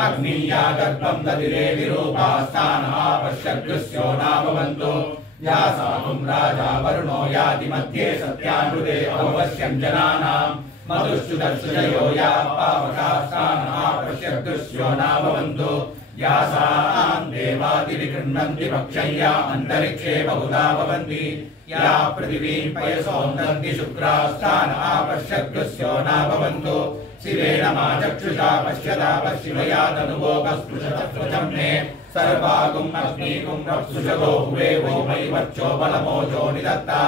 अग्निया गर्भं ददिरे विरूपास्तानः पश्यदृश्यो नाभवन्तु या सानुं राजा वरुणो याति मध्ये सत्यानृते अवश्यं जनानां मधुश्चुदर्शुजयो या पावकास्तानः पश्यदृश्यो नाभवन्तु यासां देवादिविगृह्णन्ति पक्षय्या अन्तरिक्षे बहुधा भवन्ति या पृथिवीं पयसोन्दन्ति शुक्रास्तानः पश्यदृश्यो नाभवन्तु शिवेन मा चक्षुषा पश्यता पश्चिमया तनुभोगस्पृशतस्वचं मे सर्वागुम् अग्निगुम् रप्सुषगो हुवेवो मयि वर्चो बलमोजो निदत्ता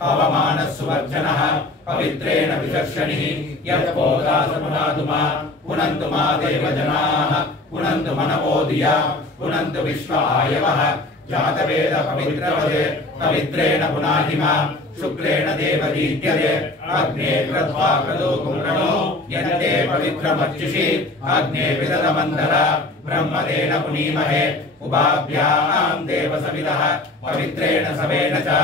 पवमानः सुवर्जनः पवित्रेण विचर्षणिः यत्पोदासमुनातु मा पुनन्तु मा देवजनाः पुनन्तु मनवो धिया पुनन्तु विश्व आयवः जातवेद पवित्रवदे पवित्रेण पुनाहि मा शुक्लेन देवदीप्यते अग्ने कृत्वा क्रतुकुम्रणो यन्ते पवित्रमर्चिषि अग्ने विदधमन्धर ब्रह्मदेन पुनीमहे उभाभ्यां देवसविदः पवित्रेण सवेन च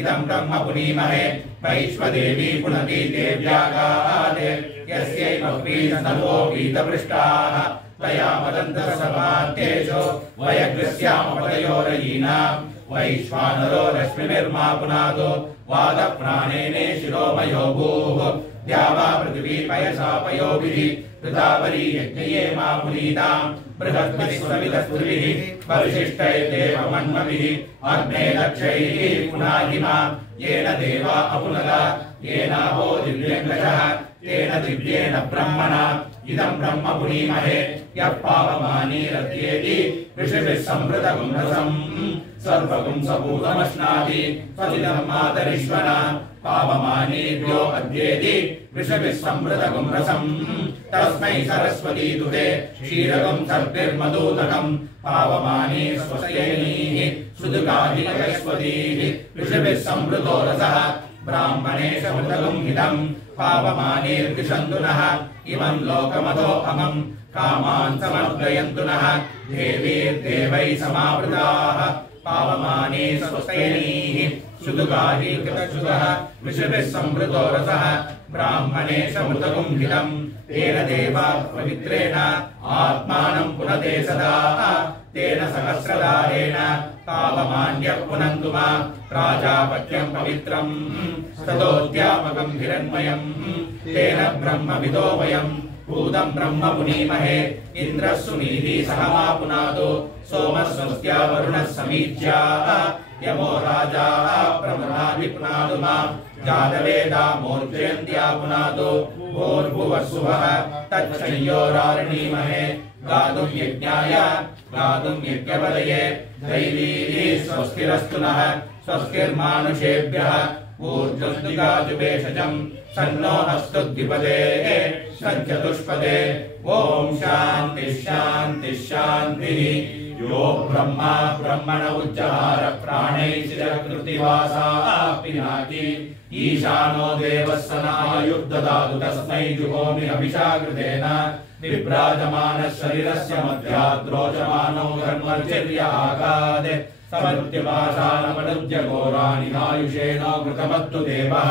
इदं ब्रह्म पुनीमहे वैश्वदेवी पुनती देव्यागादे यस्यै बह्वीस्तवो गीतपृष्टाः तया मदन्तः सर्वार्थेषु वयग्रस्यामपदयोरयीनाम् वैश्वानरो रश्मिर्मा पुनादो वादप्राणेने शिरोमयो भूः द्यावा पृथिवी पयसा पयोभिः कृतावरी यज्ञये मा पुनीताम् बृहस्पतिस्वविदस्त्रिभिः परिशिष्टैर्देव मन्मभिः अग्ने दक्षैः पुनाहिमा येन देवा अपुनगा येनावो दिव्यङ्गजः तेन दिव्येन ब्रह्मणा इदं ब्रह्म पुनीमहे यः पावमानीरत्येति ऋषिभिः संहृतगुं रसम् सर्वगुं सपूतमश्नाति तदिदं मातरिश्वना पावमानीभ्यो अद्येति ऋषिभिः संहृतगुं रसम् तस्मै सरस्वती दुहे क्षीरगुं सर्पिर्मधूतकम् पावमानी स्वस्यैनीः सुदुगाधिकैश्वतीः ऋषिभिः संहृतो रसः ब्राह्मणेश मृतगुं हितम् पावमानीर्विशन्तु नः इमं लोकमतो अमम् कामान् समर्पयन्तु नः देवीर्देवैः समावृताः पावमानी स्वस्तेनीः सुदुगाहीकृतच्युतः ऋषिभिः संहृतो रसः ब्राह्मणेश मृतगुं हितम् तेन देवा पवित्रेण आत्मानं पुनते सदा तेन सहस्रदारेण पावमान्यः पुनन्तु मा प्राजापत्यं पवित्रम् ततोऽध्यापकं हिरण्मयम् तेन ब्रह्मविदो वयम् भूतं ब्रह्म पुनीमहे इन्द्रः सुनीतिः सह मा पुनादो सोमः स्वस्त्या वरुणः समीच्या यमो राजा प्रमदादि पुनादु मा जातवेदा मोर्जयन्त्या पुनादो भोर्भुवस्सुवः तच्छयोरारणीमहे गातुं यज्ञाय गातुं यज्ञपदये दैवी स्वस्तिरस्तु नः स्वस्तिर्मानुषेभ्यः ऊर्ध्वस्तिकाजुभेषजम् सन्नो हस्तुद्विपदे सञ्चतुष्पदे ॐ शान्तिः शान्तिः शान्तिः यो ब्रह्मा ब्रह्मण उच्चार प्राणैः शिरकृतिवासा पिनाकी ईशानो देवः सनायुर्ददातु तस्मै जुहोमि अभिषाकृतेन विभ्राजमानः शरीरस्य मध्याद्रोचमानो धर्मचर्यागाद समृत्यपाशानमनुज्य घोरानिहायुषेणो कृतमत्तु देवः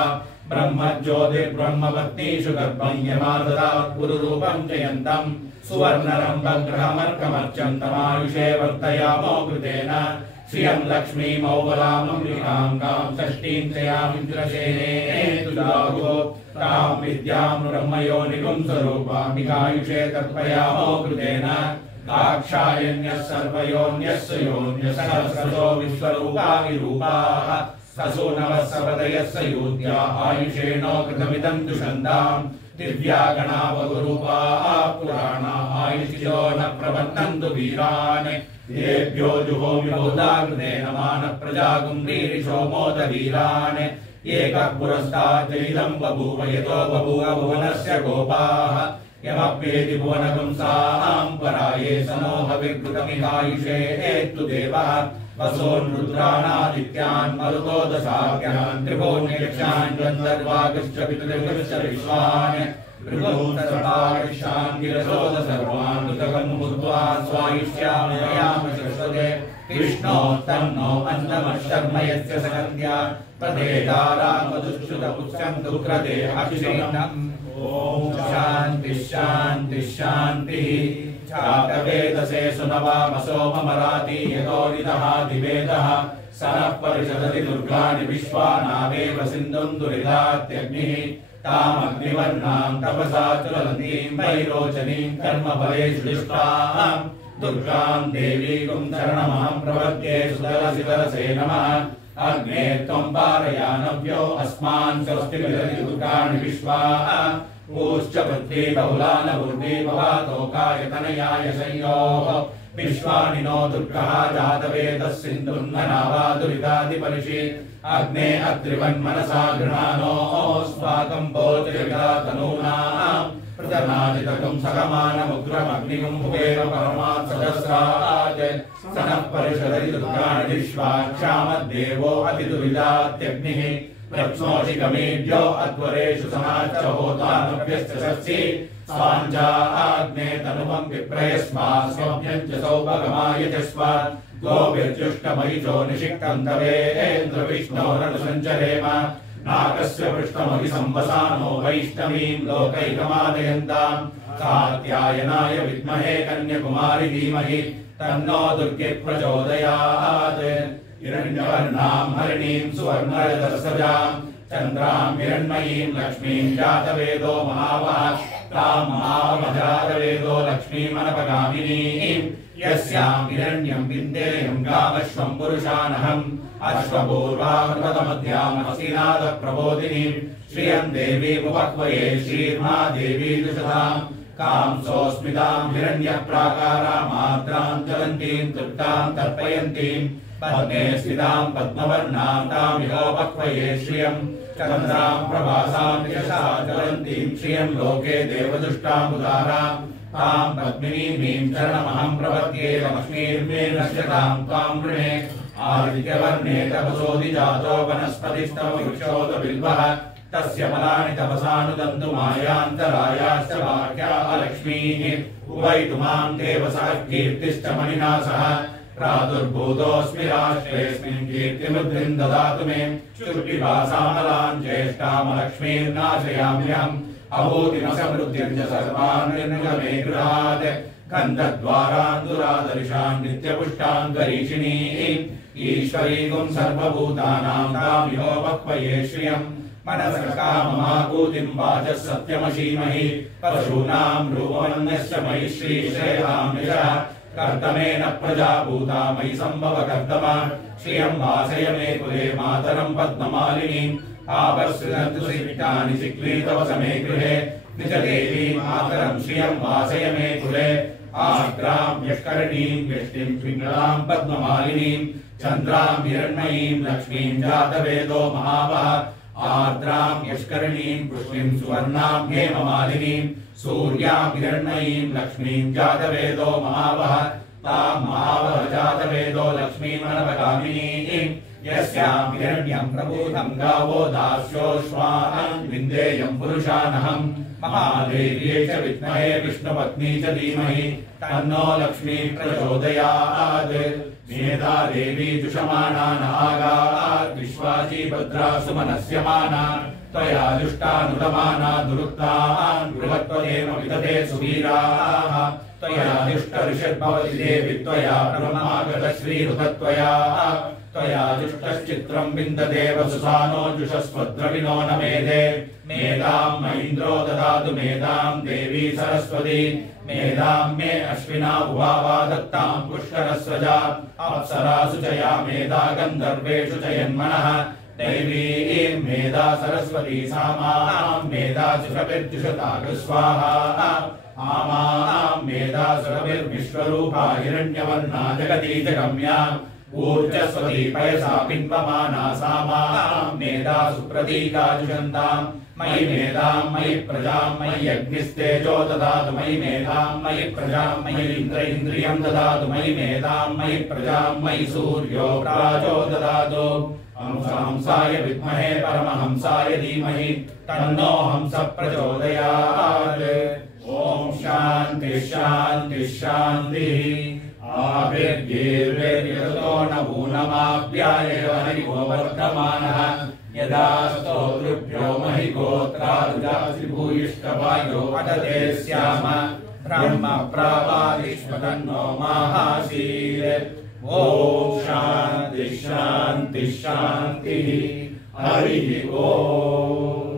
ब्रह्मज्योतिर्ब्रह्मपत्नीषु गर्भं यमाददात् पुरुरूपं जयन्तम् सुवर्णरम्भग्रहमर्कमर्चन्तमायुषे वर्तयामो कृतेन श्रियं लक्ष्मीमौबलामृगाङ्गां षष्ठीं चयामिन्द्रसेने तुजागो तां विद्यां ब्रह्मयोनिगुं स्वरूपामिकायुषे तर्पयामो कृतेन दाक्षायण्यः सर्वयोन्यस्य योन्यः सहस्रशो विश्वरूपा विरूपाः ससूनवः सपदयः सयूत्या आयुषेणो कृतमिदं दुषन्ताम् दिव्यागणावगुरूपाः पुराणा आयुषियो न प्रबन्धन्तु वीरान् येभ्यो जुहोमि बहुधाकृतेन मानः प्रजागुम्भीरिशो मोदवीरान् एकः पुरस्ताच्चैदं बभूव यतो बभूव भुवनस्य गोपाः यमप्येति भुवनपुंसां पराये समोह विकृतमिहायुषे हेतु देवः वसोन् रुद्राणादित्यान् मरुतो दशाभ्यान् त्रिभुवन्यक्षान् गन्धर्वागश्च पितृगश्च विश्वान् ऋगोत्तरतागश्चान् गिरशोद सर्वान् ऋतकम् भूत्वा स्वायुष्यामयाम शश्वते कृष्णो तन्नो अन्नमशर्म यस्य सकन्द्या प्रदेदारामधुश्रुतपुच्छं दुःख्रते अक्षिणम् ॐ शान्तिः शान्तिः शान्तिः चाकवेदसे सुनवामसो ममराति यतोरितः दिवेदः सनः परिषदति दुर्गाणि विश्वानावेव सिन्धुं दुरितात्यग्निः तामग्निवर्णां तपसा ज्वलन्तीं वैरोचनीं कर्मफलेषु दुष्टां दुर्गां देवीं शरणमहं प्रपद्ये सुतरसितरसे नमः अग्ने त्वं पारयानव्यो अस्मान् स्वस्ति विदधि दुर्गाणि विश्वाः ऊश्च पृथ्वी बहुलान पूर्वी भवातोकाय तनयाय संयोः विश्वानि नो दुर्गः जातवेदः सिन्धुन्ननावा दुरितादिपरिषि अग्ने अत्रिवन्मनसा गृणानो स्वाकं भोजविदातनूनां प्रतनादितकं सकमानमुग्रमग्निगुं भुवेव परमात् सदस्रात् सनः परिषदति दुर्गाणि विश्वाक्षामद्देवो अतिदुरितात्यग्निः प्रत्नोषिकमेभ्यो अध्वरेषु समाच्च होतानभ्यश्च षष्ठी स्वाञ्जाग्ने तनुमं विप्रयस्मात् स्वभ्यं च सौभगमाय च स्मात् गोभिर्जुष्टमहिषो निषिक्तं तवेन्द्र विष्णोरनुसञ्चरेम नाकस्य पृष्ठमभिसंवसानो वैष्णवीं लोकैकमादयन्ताम् कात्यायनाय विद्महे कन्याकुमारी धीमहि तन्नो दुर्गे प्रचोदयात् हिरण्यवर्णां हरिणीं सुवर्णरजतसजां चन्द्रां हिरण्मयीं लक्ष्मीं जातवेदो महावः तां महावजातवेदो लक्ष्मीमनपगामिनीं यस्यां हिरण्यं विन्देयं गामश्वं पुरुषानहम् अश्वपूर्वामृतमध्यामसीनादप्रबोधिनीं श्रियं देवीमुपक्वये श्रीर्मा देवी दुषताम् कांसोऽस्मितां हिरण्यप्राकारामार्द्रां ज्वलन्तीं तृप्तां तर्पयन्तीं पद्मे स्थितां पद्मवर्णां तामिहोपक्वये श्रियं चन्द्रां प्रभासां यशसा ज्वलन्तीं श्रियं लोके देवदुष्टामुदारां तां पद्मिनीमीं शरणमहं प्रपद्ये लक्ष्मीर्मे नश्यतां त्वां वृणे आदित्यवर्णे तपसोऽधिजातो वनस्पतिस्तववृक्षोदबिल्वः तस्य फलानि तपसानुदन्तु मायान्तरायाश्च वाक्या लक्ष्मीः उवैतुमां देवसः कीर्तिश्च मणिना सह प्रादुर्भूतोऽस्मि राष्ट्रेऽस्मिन् कीर्तिमुद्रिं ददातु मे शुद्धिभासामलां ज्येष्ठामलक्ष्मीर्नाशयाम्यहम् अभूतिमसमृद्धिं च सर्वान् निर्गमे गृहात् गन्धद्वारान् दुरादर्शान् नित्यपुष्टान् गरीषिणीः ईश्वरीकुं सर्वभूतानां तामिहोपक्वये श्रियम् मनसकाममाकूतिं वाचः सत्यमशीमहि पशूनां रूपमन्यस्य मयि श्रीश्रेयां यशः कर्दमेन प्रजाभूता मयि सम्भव कर्दमा श्रियं वासय मे कुले मातरं पद्ममालिनीम् आपसृजन्तु सिक्तानि सिक्लीतव समे गृहे निजदेवीं मातरं श्रियं वासय मे कुले आर्द्रां यष्करणीं व्यष्टिं पिङ्गलां पद्ममालिनीं चन्द्रां हिरण्मयीं लक्ष्मीं जातवेदो महावः आर्द्रां यष्करणीं पुष्टिं सुवर्णां हेममालिनीं सूर्यां हिरण्मयीं लक्ष्मीं जातवेदो महावः तां महावः जातवेदो लक्ष्मीमनपगामिनीं यस्यां हिरण्यं प्रभूतं गावो दास्योश्वान् विन्देयं पुरुषानहम् महादेव्यै च विद्महे विष्णुपत्नी च धीमहि तन्नो लक्ष्मी प्रचोदयात् मेधा देवी जुषमाना नागात् विश्वाची भद्रा सुमनस्यमाना त्वया दुष्टानुदमाना दुरुक्तान् बृहत्त्वदेव विदते सुवीराः त्वया दुष्टऋषद्भवति देवि त्वया ब्रह्मागतश्रीरुतत्वया त्वया दुष्टश्चित्रं विन्दते वसुसानो जुषस्वद्रविणो न मेधे मेधां महीन्द्रो ददातु मेधां देवी सरस्वती मेधां मे अश्विना उभावा दत्तां पुष्करस्वजा अप्सरासु च या मेधा गन्धर्वेषु च यन्मनः दैवीं मेधा सरस्वती सामां मेधा सुरभिर्जुषतागस्वाहा आमां मेधा सुरभिर्विश्वरूपा हिरण्यवर्णा जगती च गम्या ऊर्जस्वती पयसा बिम्बमाना सामां मेधा सुप्रतीका जुषन्तां मयि मेधां मयि प्रजां मयि अग्निस्तेजो ददातु मयि मेधां मयि प्रजां मयि इन्द्रियं ददातु मयि मेधां मयि प्रजां मयि सूर्यो प्राजो ददातु हंसाय विद्महे परमहंसाय धीमहि तन्नो हंसः प्रचोदयात् ॐ शान्ति शान्ति शान्तिः आविर्गीर्वेर्यतो नमूनमाप्यायेव हरिवो वर्तमानः यदा स्तोतृभ्यो महि गोत्रारुजासि भूयिष्ठवायो अटते स्याम ब्रह्म प्रावादिष्वतन्नो माहासीत् ॐ शान्ति शान्ति शान्तिः हरिः ओम्।